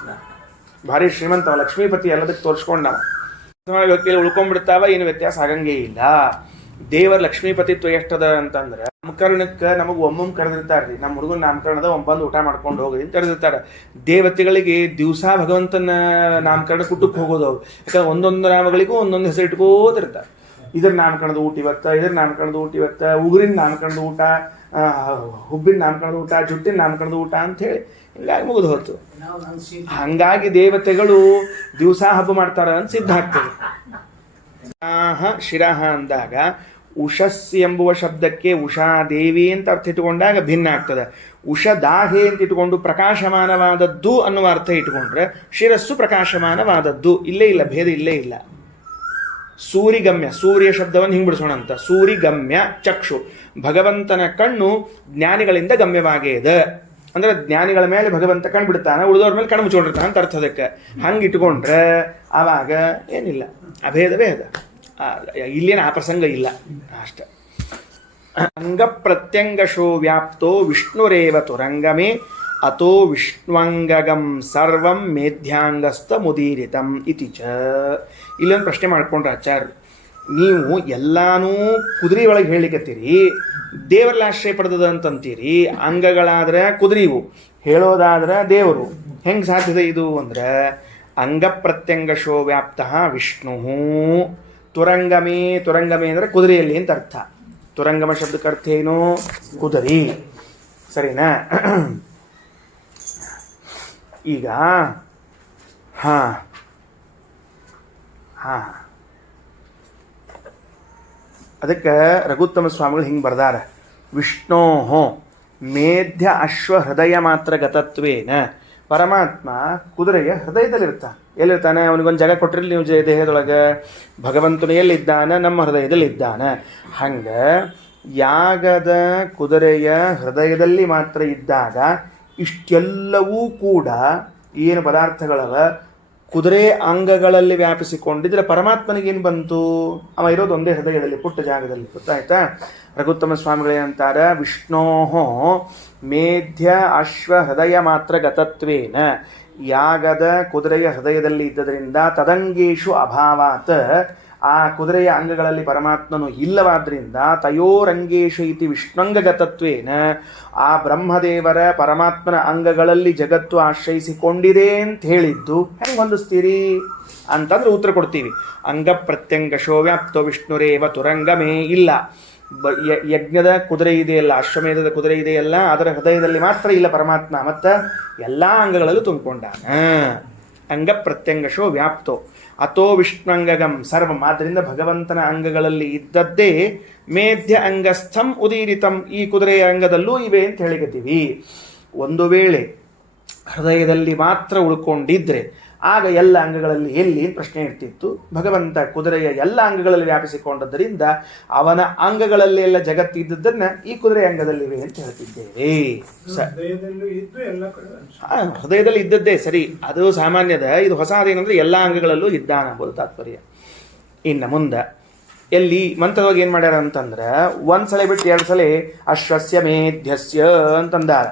ಭಾರಿ ಶ್ರೀಮಂತವ, ಲಕ್ಷ್ಮೀಪತಿ ಎಲ್ಲದಕ್ಕೆ ತೋರಿಸ್ಕೊಂಡವ. ವ್ಯಕ್ತಿಯಲ್ಲಿ ಉಳ್ಕೊಂಡ್ಬಿಡ್ತಾವ, ಏನು ವ್ಯತ್ಯಾಸ ಆಗಂಗೇ ಇಲ್ಲ. ದೇವರ ಲಕ್ಷ್ಮೀಪತಿತ್ವ ಎಷ್ಟದ ಅಂತಂದ್ರೆ, ನಾಮಕರಣಕ್ಕೆ ನಮಗೆ ಒಮ್ಮೊಮ್ಮೆ ಕರೆದಿರ್ತಾರ್ರಿ. ನಮ್ಮ ಹುಡುಗನ ನಾಮಕರಣದ ಬಂದು ಊಟ ಮಾಡ್ಕೊಂಡು ಹೋಗೋದು ಅಂತ ಕರೆದಿರ್ತಾರೆ. ದೇವತೆಗಳಿಗೆ ದಿವಸ ಭಗವಂತನ ನಾಮಕರಣ ಕುಟುಕ್ಕೆ ಹೋಗೋದು ಅವ್ರು. ಯಾಕಂದ್ರೆ ಒಂದೊಂದು ನಾಮಗಳಿಗೂ ಒಂದೊಂದು ಹೆಸರು ಇಟ್ಕೋತಿರ್ತಾರೆ. ಇದ್ರ ನಾಮಕರಣದ ಊಟ ಇವತ್ತ, ಇದ್ರ ನಾಮಕರಣದ ಊಟ ಇವತ್ತ, ಉಗುರಿನ ನಾಮಕರಣದ ಊಟ, ಹುಬ್ಬಿನ ನಾಮಕರಣದ ಊಟ, ಜುಟ್ಟಿನ ನಾಮಕರಣದ ಊಟ ಅಂತ ಹೇಳಿ ಹಿಂಗಾಗಿ ಮುಗಿದು ಹೋಯ್ತು. ಹಂಗಾಗಿ ದೇವತೆಗಳು ದಿವಸ ಹಬ್ಬ ಮಾಡ್ತಾರ ಅಂತ ಸಿದ್ಧ ಆಗ್ತದೆ. ಶಿರಹ ಅಂದಾಗ ಉಷಸ್ ಎಂಬುವ ಶಬ್ದಕ್ಕೆ ಉಷಾದೇವಿ ಅಂತ ಅರ್ಥ ಇಟ್ಟುಕೊಂಡಾಗ ಭಿನ್ನ ಆಗ್ತದೆ. ಉಷದಾಹೆ ಅಂತ ಇಟ್ಕೊಂಡು ಪ್ರಕಾಶಮಾನವಾದದ್ದು ಅನ್ನುವ ಅರ್ಥ ಇಟ್ಕೊಂಡ್ರೆ ಶಿರಸ್ಸು ಪ್ರಕಾಶಮಾನವಾದದ್ದು. ಇಲ್ಲೇ ಇಲ್ಲ, ಭೇದ ಇಲ್ಲೇ ಇಲ್ಲ. ಸೂರಿಗಮ್ಯ, ಸೂರ್ಯ ಶಬ್ದವನ್ನು ಹಿಂಗೆ ಬಿಡಿಸೋಣ ಅಂತ. ಸೂರಿಗಮ್ಯ ಚಕ್ಷು, ಭಗವಂತನ ಕಣ್ಣು ಜ್ಞಾನಿಗಳಿಂದ ಗಮ್ಯವಾಗೇ ಇದೆ. ಅಂದ್ರೆ ಜ್ಞಾನಿಗಳ ಮೇಲೆ ಭಗವಂತ ಕಣ್ಣು ಬಿಡ್ತಾನೆ, ಉಳಿದವ್ರ ಮೇಲೆ ಕಣ್ಣು ಮುಚ್ಚಿಕೊಂಡಿರ್ತಾನೆ ಅಂತ ಅರ್ಥ. ಅದಕ್ಕೆ ಹಂಗೆ ಇಟ್ಕೊಂಡ್ರೆ ಆವಾಗ ಏನಿಲ್ಲ, ಅಭೇದವೇ ಅದ. ಇಲ್ಲೇನು ಆ ಪ್ರಸಂಗ ಇಲ್ಲ ಅಷ್ಟೆ. ಅಂಗ ಪ್ರತ್ಯಂಗಶೋ ವ್ಯಾಪ್ತೋ ವಿಷ್ಣುರೇವ ತುರಂಗಮೇ ಅಥೋ ವಿಷ್ಣುವಂಗಗಂ ಸರ್ವಂ ಮೇಧ್ಯಾಂಗಸ್ಥ ಮುದೀರಿತಂ ಇತಿ ಚ. ಇಲ್ಲೊಂದು ಪ್ರಶ್ನೆ ಮಾಡ್ಕೊಂಡ್ರೆ ಆಚಾರ್ಯ, ನೀವು ಎಲ್ಲಾನು ಕುದುರೆ ಒಳಗೆ ಹೇಳಿಕತ್ತೀರಿ, ದೇವರಲ್ಲಿ ಆಶ್ರಯ ಪಡೆದದ ಅಂತಂತೀರಿ. ಅಂಗಗಳಾದ್ರೆ ಕುದುರೆವು, ಹೇಳೋದಾದ್ರೆ ದೇವರು. ಹೆಂಗೆ ಸಾಧ್ಯತೆ ಇದು ಅಂದ್ರೆ, ಅಂಗ ಪ್ರತ್ಯಂಗಶೋ ವ್ಯಾಪ್ತ ವಿಷ್ಣು ತುರಂಗಮೇ. ತುರಂಗಮೇ ಅಂದರೆ ಕುದುರೆಯಲ್ಲಿ ಅಂತ ಅರ್ಥ. ತುರಂಗಮ ಶಬ್ದಕ್ಕೆ ಅರ್ಥ ಏನು? ಕುದುರೆ. ಸರಿನಾ? ಈಗ ಹಾ ಹಾ ಅದಕ್ಕೆ ರಘುತ್ತಮ ಸ್ವಾಮಿಗಳು ಹಿಂಗೆ ಬರ್ದಾರ, ವಿಷ್ಣೋ ಮೇಧ್ಯ ಅಶ್ವ ಹೃದಯ ಮಾತ್ರ ಗತತ್ವೇನ. ಪರಮಾತ್ಮ ಕುದುರೆಯ ಹೃದಯದಲ್ಲಿರ್ತಾನೆ. ಎಲ್ಲಿರ್ತಾನೆ? ಅವನಿಗೊಂದು ಜಾಗ ಕೊಟ್ಟಿರಲಿ ನೀವು ದೇಹದೊಳಗೆ. ಭಗವಂತನು ಎಲ್ಲಿದ್ದಾನೆ? ನಮ್ಮ ಹೃದಯದಲ್ಲಿದ್ದಾನೆ. ಹಂಗೆ ಯಾಗದ ಕುದುರೆಯ ಹೃದಯದಲ್ಲಿ ಮಾತ್ರ ಇದ್ದಾಗ ಇಷ್ಟೆಲ್ಲವೂ ಕೂಡ ಏನು ಪದಾರ್ಥಗಳವ ಕುದುರೆ ಅಂಗಗಳಲ್ಲಿ ವ್ಯಾಪಿಸಿಕೊಂಡಿದ್ರೆ ಪರಮಾತ್ಮನಿಗೇನು ಬಂತು? ಅವ ಇರೋದು ಒಂದೇ ಹೃದಯದಲ್ಲಿ, ಪುಟ್ಟ ಜಾಗದಲ್ಲಿ. ಗೊತ್ತಾಯ್ತಾ? ರಘುತ್ತಮ ಸ್ವಾಮಿಗಳೇನಂತಾರೆ, ವಿಷ್ಣೋ ಮೇಧ್ಯ ಅಶ್ವ ಹೃದಯ ಮಾತ್ರ ಗತತ್ವೇನ. ಯಾಗದ ಕುದುರೆಯ ಹೃದಯದಲ್ಲಿ ಇದ್ದದರಿಂದ ತದಂಗೇಶು ಅಭಾವಾತ್, ಆ ಕುದುರೆಯ ಅಂಗಗಳಲ್ಲಿ ಪರಮಾತ್ಮನು ಇಲ್ಲವಾದ್ರಿಂದ ತಯೋರಂಗೇಶು ಇತಿ ವಿಷ್ಣುಂಗಗತತ್ವೇನ, ಆ ಬ್ರಹ್ಮದೇವರ ಪರಮಾತ್ಮನ ಅಂಗಗಳಲ್ಲಿ ಜಗತ್ತು ಆಶ್ರಯಿಸಿಕೊಂಡಿದೆ ಅಂತ ಹೇಳಿದ್ದು ಹೆಂಗೆ ಹೊಂದಿಸ್ತೀರಿ ಅಂತಂದ್ರೆ ಉತ್ತರ ಕೊಡ್ತೀವಿ. ಅಂಗ ಪ್ರತ್ಯಂಗಶೋ ವ್ಯಾಪ್ತೋ ವಿಷ್ಣುರೇವ ತುರಂಗಮೇ. ಇಲ್ಲ, ಯಜ್ಞದ ಕುದುರೆ ಇದೆಯಲ್ಲ, ಅಶ್ವಮೇಧದ ಕುದುರೆ ಇದೆಯಲ್ಲ, ಅದರ ಹೃದಯದಲ್ಲಿ ಮಾತ್ರ ಇಲ್ಲ ಪರಮಾತ್ಮ, ಮತ್ತು ಎಲ್ಲ ಅಂಗಗಳಲ್ಲೂ ತುಂಬಿಕೊಂಡಾನ. ಅಂಗ ಪ್ರತ್ಯಂಗಶೋ ವ್ಯಾಪ್ತೋ ಅಥೋ ವಿಷ್ಣುಂಗಗಂ ಸರ್ವಂ. ಆದ್ದರಿಂದ ಭಗವಂತನ ಅಂಗಗಳಲ್ಲಿ ಇದ್ದದ್ದೇ ಮೇಧ್ಯ ಅಂಗಸ್ಥಂ ಉದೀರಿತಂ, ಈ ಕುದುರೆಯ ಅಂಗದಲ್ಲೂ ಇವೆ ಅಂತ ಹೇಳಿಕತ್ತೀವಿ. ಒಂದು ವೇಳೆ ಹೃದಯದಲ್ಲಿ ಮಾತ್ರ ಉಳ್ಕೊಂಡಿದ್ರೆ ಆಗ ಎಲ್ಲ ಅಂಗಗಳಲ್ಲಿ ಎಲ್ಲಿ ಪ್ರಶ್ನೆ ಇರ್ತಿತ್ತು. ಭಗವಂತ ಕುದುರೆಯ ಎಲ್ಲ ಅಂಗಗಳಲ್ಲಿ ವ್ಯಾಪಿಸಿಕೊಂಡದ್ದರಿಂದ ಅವನ ಅಂಗಗಳಲ್ಲಿ ಎಲ್ಲ ಜಗತ್ತಿದ್ದದನ್ನ ಈ ಕುದುರೆ ಅಂಗದಲ್ಲಿವೆ ಅಂತ ಹೇಳ್ತಿದ್ದೇವೆ. ಹೃದಯದಲ್ಲಿ ಇದ್ದದ್ದೇ ಸರಿ, ಅದು ಸಾಮಾನ್ಯದ. ಇದು ಹೊಸದೇನಂದ್ರೆ ಎಲ್ಲ ಅಂಗಗಳಲ್ಲೂ ಇದ್ದಾನ ಅಂಬೋದು ತಾತ್ಪರ್ಯ. ಇನ್ನು ಮುಂದೆ ಎಲ್ಲಿ ಮಂತ್ರವಾಗಿ ಏನು ಮಾಡ್ಯಾರ ಅಂತಂದ್ರೆ, ಒಂದ್ಸಲ ಬಿಟ್ಟು ಎರಡು ಸಲ ಅಶ್ವಸ್ಯ ಮೇಧ್ಯಸ್ಯ ಅಂತಂದಾರ.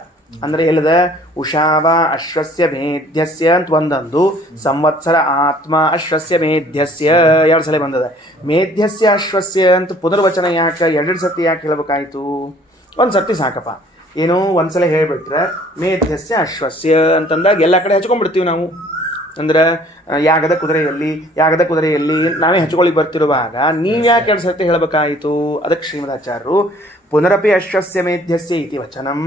ಅಂದ್ರೆ ಎಲ್ಲದ ಉಷಾವ ಅಶ್ವಸ್ಯ ಮೇಧ್ಯಸ್ಯ ಅಂತ ಒಂದೊಂದು, ಸಂವತ್ಸರ ಆತ್ಮ ಅಶ್ವಸ್ಯ ಮೇಧ್ಯಸ್ಯ ಎರಡು ಸಲ ಬಂದದ. ಮೇಧ್ಯಸ್ಯ ಅಶ್ವಸ್ಯ ಅಂತ ಪುನರ್ವಚನ ಯಾಕೆ ಎರಡು ಸತಿ ಯಾಕೆ ಹೇಳ್ಬೇಕಾಯ್ತು? ಒಂದು ಸತಿ ಸಾಕಪ್ಪ. ಏನು ಒಂದ್ಸಲ ಹೇಳ್ಬಿಟ್ರೆ ಮೇಧ್ಯಸ್ಯ ಅಶ್ವಸ್ಯ ಅಂತಂದಾಗ ಎಲ್ಲ ಕಡೆ ಹಚ್ಕೊಂಡ್ಬಿಡ್ತೀವಿ ನಾವು. ಅಂದ್ರೆ ಯಾಗದ ಕುದುರೆಯಲ್ಲಿ ನಾವೇ ಹಚ್ಕೊಳ್ಳಿ ಬರ್ತಿರುವಾಗ ನೀವ್ಯಾಕೆ ಎರಡು ಸತಿ ಹೇಳ್ಬೇಕಾಯಿತು? ಅದಕ್ಕೆ ಶ್ರೀಮದಾಚಾರ್ಯರು ಪುನರಪಿ ಅಶ್ವಸ್ಯ ಮೇಧ್ಯಸ್ಯ ಇತಿ ವಚನಂ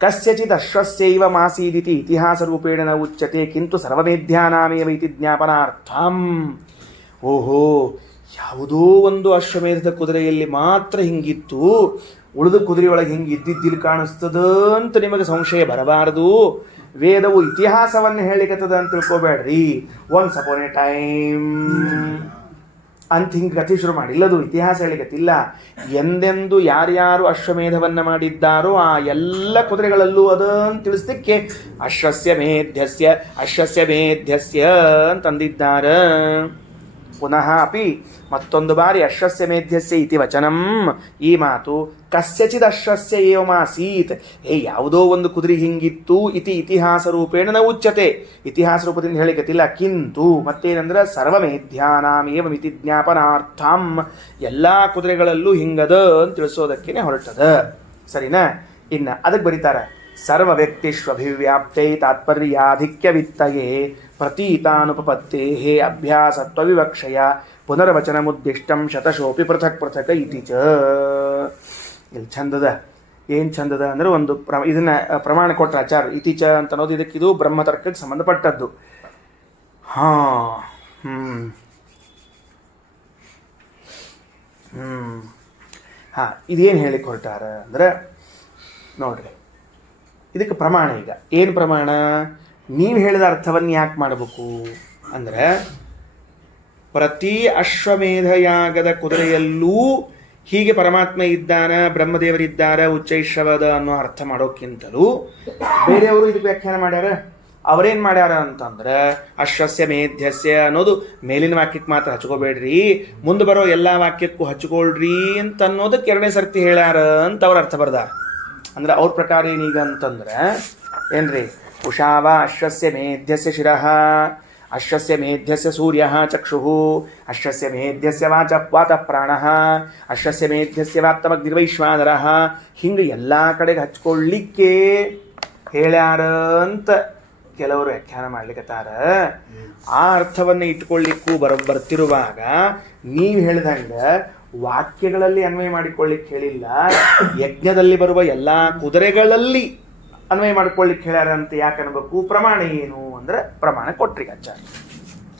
ಕಸ್ಯಚಿತ್ ಅಶ್ವಸ್ಯೈವ ಮಾಸೀದಿತಿ ಇತಿಹಾಸ ರೂಪೇಣ ನ ಉಚ್ಯತೆ ಕಿಂತು ಸರ್ವಮೇಧ್ಯಾನಾಮೇವ ಇತಿ ಜ್ಞಾಪನಾರ್ಥಂ. ಓಹೋ, ಯಾವುದೋ ಒಂದು ಅಶ್ವಮೇಧದ ಕುದುರೆಯಲ್ಲಿ ಮಾತ್ರ ಹಿಂಗಿತ್ತು, ಉಳಿದ ಕುದುರೆಯೊಳಗೆ ಹಿಂಗೆ ಇದ್ದಿದ್ದಿಲ್ಲಿ ಕಾಣಿಸ್ತದ ಅಂತ ನಿಮಗೆ ಸಂಶಯ ಬರಬಾರದು. ವೇದವು ಇತಿಹಾಸವನ್ನು ಹೇಳಿಕತ್ತದ ಅಂತ ತಿಳ್ಕೊಬೇಡ್ರಿ. ಒನ್ಸ್ ಅಪಾನ್ ಎ ಟೈಮ್ ಅಂತ ಹಿಂಗೆ ಕಥೆ ಶುರು ಮಾಡಿ. ಇಲ್ಲದು ಇತಿಹಾಸ ಹೇಳಿಕತ್ತಿಲ್ಲ. ಎಂದೆಂದು ಯಾರ್ಯಾರು ಅಶ್ವಮೇಧವನ್ನು ಮಾಡಿದ್ದಾರೋ ಆ ಎಲ್ಲ ಕುದುರೆಗಳಲ್ಲೂ ಅದನ್ನು ತಿಳಿಸ್ಲಿಕ್ಕೆ ಅಶ್ವಸ್ಯ ಮೇಧ್ಯಸ್ಯ ಅಂತಂದಿದ್ದಾರ. ಪುನಃ ಅಪಿ ಮತ್ತೊಂದು ಬಾರಿ ಅಶ್ವಸ್ಯ ಮೇಧ್ಯಸ್ಯ ಇತಿ ವಚನಂ, ಈ ಮಾತು ಕಸ್ಯಚಿದ್ ಅಶ್ವಸ್ಯ ಏವಮಾಸೀತ್, ಯಾವುದೋ ಒಂದು ಕುದುರೆ ಹಿಂಗಿತ್ತು ಇತಿ ಇತಿಹಾಸ ರೂಪೇಣ ನ ಉಚ್ಯತೆ, ಇತಿಹಾಸ ರೂಪದಿಂದ ಹೇಳಿಕತ್ತಿಲ್ಲ. ಕಿಂತು ಮತ್ತೇನಂದ್ರೆ ಸರ್ವಮೇಧ್ಯಾನಾಮೇವ ಮಿತಿ ಜ್ಞಾಪನಾರ್ಥಂ, ಎಲ್ಲ ಕುದುರೆಗಳಲ್ಲೂ ಹಿಂಗದ ಅಂತ ತಿಳಿಸೋದಕ್ಕೇನೆ ಹೊರಟದ. ಸರಿನಾ? ಇನ್ನು ಅದಕ್ಕೆ ಬರೀತಾರೆ, ಸರ್ವ ವ್ಯಕ್ತಿಷ್ವಭಿವ್ಯಾಪ್ತೈ ತಾತ್ಪರ್ಯಾಧಿಕ್ಯ ವಿತ್ತಯೇ ಪ್ರತೀತಾನುಪಪತ್ತೇ ಅಭ್ಯಾಸತ್ವ ವಿವಕ್ಷಯ ಪುನರ್ವಚನ ಮುದ್ದಿಷ್ಟಂ ಶತಶೋಪಿ ಪೃಥಕ್ ಪೃಥಕ್ ಇತಿ ಚ. ಇಲ್ಲಿ ಚಂದದ, ಏನು ಚಂದದ ಅಂದ್ರೆ ಒಂದು ಇದನ್ನ ಪ್ರಮಾಣ ಕೊಟ್ಟರೆ ಆಚಾರ್ಯ. ಇತಿಚ ಅಂತ ಅನ್ನೋದು ಇದಕ್ಕಿದು ಬ್ರಹ್ಮತರ್ಕಕ್ಕೆ ಸಂಬಂಧಪಟ್ಟದ್ದು. ಇದೇನು ಹೇಳಿಕ್ ಹೊರಟಾರ ಅಂದ್ರೆ ನೋಡ್ರಿ, ಇದಕ್ಕೆ ಪ್ರಮಾಣ. ಈಗ ಏನು ಪ್ರಮಾಣ? ನೀವು ಹೇಳಿದ ಅರ್ಥವನ್ನು ಯಾಕೆ ಮಾಡಬೇಕು ಅಂದ್ರೆ, ಪ್ರತಿ ಅಶ್ವಮೇಧಯಾಗದ ಕುದುರೆಯಲ್ಲೂ ಹೀಗೆ ಪರಮಾತ್ಮ ಇದ್ದಾನ, ಬ್ರಹ್ಮದೇವರಿದ್ದಾರ, ಉಚ್ಚೈಶ್ರವದ ಅನ್ನೋ ಅರ್ಥ ಮಾಡೋಕ್ಕಿಂತಲೂ ಬೇರೆಯವರು ಇದಕ್ಕೆ ವ್ಯಾಖ್ಯಾನ ಮಾಡ್ಯಾರ. ಅವರೇನ್ ಮಾಡ್ಯಾರ ಅಂತಂದ್ರೆ ಅಶ್ವಸ್ಯ ಮೇಧ್ಯಸ್ಯ ಅನ್ನೋದು ಮೇಲಿನ ವಾಕ್ಯಕ್ಕೆ ಮಾತ್ರ ಹಚ್ಕೋಬೇಡ್ರಿ, ಮುಂದೆ ಬರೋ ಎಲ್ಲಾ ವಾಕ್ಯಕ್ಕೂ ಹಚ್ಕೊಳ್ರಿ ಅಂತ ಅನ್ನೋದಕ್ಕೆ ಎರಡನೇ ಸರ್ತಿ ಹೇಳ್ಯಾರ ಅಂತ ಅವ್ರ ಅರ್ಥ ಬರ್ದಾರ. ಅಂದ್ರೆ ಅವ್ರ ಪ್ರಕಾರ ಏನೀಗ ಅಂತಂದ್ರೆ ಏನ್ರಿ, ಉಷಾವ ಅಶ್ವಸ್ಯ ಮೇಧ್ಯಸ್ಯ ಶಿರಃ, ಅಶ್ವಸ್ಯ ಮೇಧ್ಯಸ್ಯ ಸೂರ್ಯಃ ಚಕ್ಷುಃ, ಅಶ್ವಸ್ಯ ಮೇಧ್ಯಸ್ಯ ವಾತಃ ಪ್ರಾಣಃ, ಅಶ್ವಸ್ಯ ಮೇಧ್ಯಸ್ಯ ವಾತ್ತಮಗ್ನಿರ್ವೈಶ್ವಾನರಃ, ಹಿಂಗೆ ಎಲ್ಲಾ ಕಡೆಗೆ ಹಚ್ಕೊಳ್ಳಿಕ್ಕೆ ಹೇಳ್ಯಾರ ಅಂತ ಕೆಲವರು ವ್ಯಾಖ್ಯಾನ ಮಾಡ್ಲಿಕ್ಕತ್ತಾರ. ಆ ಅರ್ಥವನ್ನ ಇಟ್ಕೊಳ್ಳಿಕ್ಕೂ ಬರ್ತಿರುವಾಗ ನೀವು ಹೇಳಿದಂಗ ವಾಕ್ಯಗಳಲ್ಲಿ ಅನ್ವಯ ಮಾಡಿಕೊಳ್ಳಿಕ್ಕೆ ಹೇಳಿಲ್ಲ, ಯಜ್ಞದಲ್ಲಿ ಬರುವ ಎಲ್ಲಾ ಕುದುರೆಗಳಲ್ಲಿ ಅನ್ವಯ ಮಾಡಿಕೊಳ್ಳಿಕ್ಕೆ ಹೇಳ್ಯಾರ ಅಂತ ಯಾಕೆ ಅನ್ಬೇಕು? ಪ್ರಮಾಣ ಏನು ಅಂದ್ರೆ ಪ್ರಮಾಣ ಕೊಟ್ರಿಗೆ ಆಚಾರ್ಯ.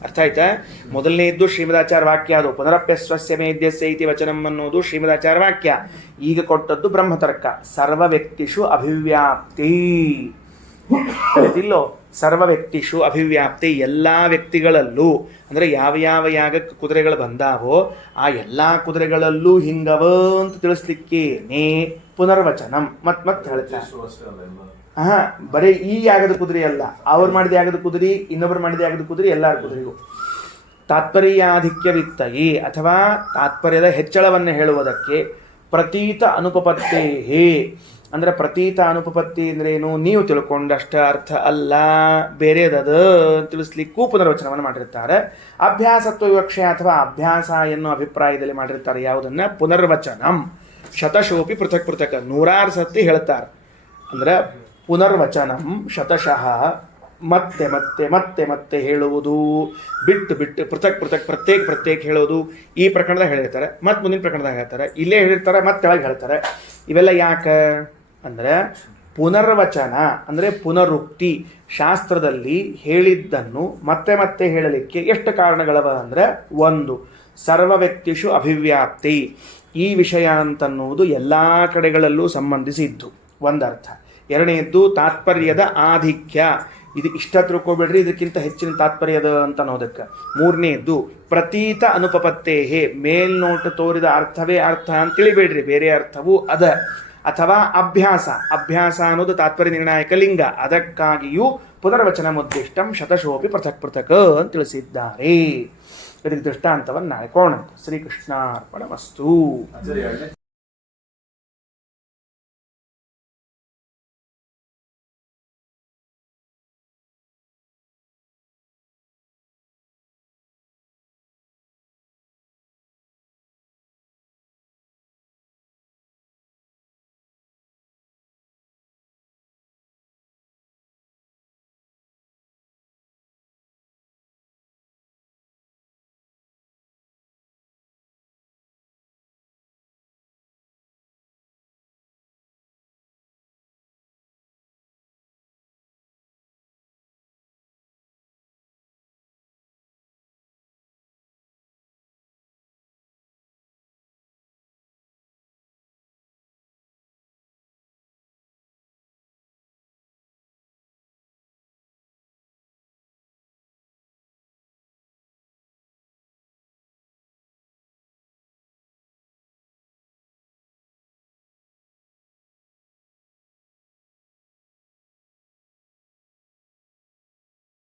ಅರ್ಥ ಆಯ್ತಾ? ಮೊದಲನೇದ್ದು ಶ್ರೀಮದಾಚಾರ್ಯ ವಾಕ್ಯ, ಅದು ಪುನರಪ್ಯಸ್ವಸ್ಯ ಮೇಧ್ಯಸ್ಯ ಇತಿ ವಚನಂ ಅನ್ನೋದು ಶ್ರೀಮದಾಚಾರ್ಯ ವಾಕ್ಯ. ಈಗ ಕೊಟ್ಟದ್ದು ಬ್ರಹ್ಮತರ್ಕ, ಸರ್ವ ವ್ಯಕ್ತಿಷು ಅಭಿವ್ಯಾಪ್ತಿ. ತಿಳಿದಿಲ್ಲೋ? ಸರ್ವ ವ್ಯಕ್ತಿಷು ಅಭಿವ್ಯಾಪ್ತಿ, ಎಲ್ಲಾ ವ್ಯಕ್ತಿಗಳಲ್ಲೂ ಅಂದ್ರೆ ಯಾವ ಯಾವ ಯಾಗಕ್ಕೆ ಕುದುರೆಗಳು ಬಂದಾವೋ ಆ ಎಲ್ಲಾ ಕುದುರೆಗಳಲ್ಲೂ ಹಿಂಗವ ಅಂತ ತಿಳಿಸ್ಲಿಕ್ಕೇನೆ ಪುನರ್ವಚನಂ ಮತ್ ಹೇಳ್ತಾರೆ. ಬರೀ ಈ ಯಾಗದ ಕುದುರೆ ಅಲ್ಲ, ಅವ್ರು ಮಾಡಿದ ಯಾಗದ ಕುದುರೆ, ಇನ್ನೊಬ್ರು ಮಾಡಿದ ಯಾಗದ ಕುದುರೆ, ಎಲ್ಲಾರ ಕುದುರೆಗೂ ತಾತ್ಪರ್ಯಾಧಿಕ್ಯವಿತ್ತಯಿ ಅಥವಾ ತಾತ್ಪರ್ಯದ ಹೆಚ್ಚಳವನ್ನು ಹೇಳುವುದಕ್ಕೆ ಪ್ರತೀತ ಅನುಪಪತ್ತೇ ಅಂದ್ರೆ ಪ್ರತೀತ ಅನುಪಪತ್ತಿ ಅಂದ್ರೆ ಏನು, ನೀವು ತಿಳ್ಕೊಂಡಷ್ಟ ಅರ್ಥ ಅಲ್ಲ, ಬೇರೆದದ ತಿಳಿಸ್ಲಿಕ್ಕೂ ಪುನರ್ವಚನವನ್ನು ಮಾಡಿರ್ತಾರೆ. ಅಭ್ಯಾಸತ್ವ ವಿವಕ್ಷೆ ಅಥವಾ ಅಭ್ಯಾಸ ಎನ್ನುವ ಅಭಿಪ್ರಾಯದಲ್ಲಿ ಮಾಡಿರ್ತಾರೆ. ಯಾವುದನ್ನ? ಪುನರ್ವಚನಂ ಶತಶೋಪಿ ಪೃಥಕ್ ಪೃಥಕ್, 106 ಸತಿ ಹೇಳ್ತಾರೆ. ಅಂದ್ರೆ ಪುನರ್ವಚನಂ ಶತಶಃ, ಮತ್ತೆ ಮತ್ತೆ ಮತ್ತೆ ಮತ್ತೆ ಹೇಳುವುದು, ಬಿಟ್ಟು ಬಿಟ್ಟು ಪೃಥಕ್ ಪೃಥಕ್ ಪ್ರತ್ಯೇಕ ಹೇಳೋದು. ಈ ಪ್ರಕರಣದಾಗ ಹೇಳಿರ್ತಾರೆ, ಮತ್ತೆ ಮುಂದಿನ ಪ್ರಕರಣದಾಗ ಹೇಳ್ತಾರೆ, ಇಲ್ಲೇ ಹೇಳಿರ್ತಾರೆ, ಮತ್ತೆ ಕೆಳಗೆ ಹೇಳ್ತಾರೆ. ಇವೆಲ್ಲ ಯಾಕೆ ಅಂದ್ರೆ ಪುನರ್ವಚನ ಅಂದ್ರೆ ಪುನರುಕ್ತಿ. ಶಾಸ್ತ್ರದಲ್ಲಿ ಹೇಳಿದ್ದನ್ನು ಮತ್ತೆ ಮತ್ತೆ ಹೇಳಲಿಕ್ಕೆ ಎಷ್ಟು ಕಾರಣಗಳವ ಅಂದ್ರೆ, ಒಂದು ಸರ್ವ ವ್ಯಕ್ತಿಷು ಅಭಿವ್ಯಾಪ್ತಿ, ಈ ವಿಷಯ ಅಂತನ್ನುವುದು ಎಲ್ಲಾ ಕಡೆಗಳಲ್ಲೂ ಸಂಬಂಧಿಸಿದ್ದು ಒಂದರ್ಥ. ಎರಡನೆಯದ್ದು ತಾತ್ಪರ್ಯದ ಆಧಿಕ್ಯ, ಇದು ಇಷ್ಟ ತಿಳ್ಕೊಬೇಡ್ರಿ, ಇದಕ್ಕಿಂತ ಹೆಚ್ಚಿನ ತಾತ್ಪರ್ಯದ ಅಂತ ಅನ್ನೋದಕ್ಕೆ. ಮೂರನೆಯದ್ದು ಪ್ರತೀತ ಅನುಪಪತ್ತೇಹೇ, ಮೇಲ್ನೋಟ ತೋರಿದ ಅರ್ಥವೇ ಅರ್ಥ ಅಂತ ತಿಳಿಬೇಡ್ರಿ, ಬೇರೆ ಅರ್ಥವೂ ಅದ. ಅಥವಾ ಅಭ್ಯಾಸ ಅನ್ನೋದು ತಾತ್ಪರ್ಯ ನಿರ್ಣಾಯಕ ಲಿಂಗ, ಅದಕ್ಕಾಗಿಯೂ ಪುನರ್ವಚನ ಮುದ್ದಿಷ್ಟಂ ಶತಶೋಪಿ ಪೃಥಕ್ ಪೃಥಕ್ ಅಂತ ತಿಳಿಸಿದ್ದಾರೆ. ಇದಕ್ಕೆ ದೃಷ್ಟಾಂತವನ್ನು ನಾಳೆ ಕೋಣ. ಶ್ರೀಕೃಷ್ಣಾರ್ಪಣಮಸ್ತು.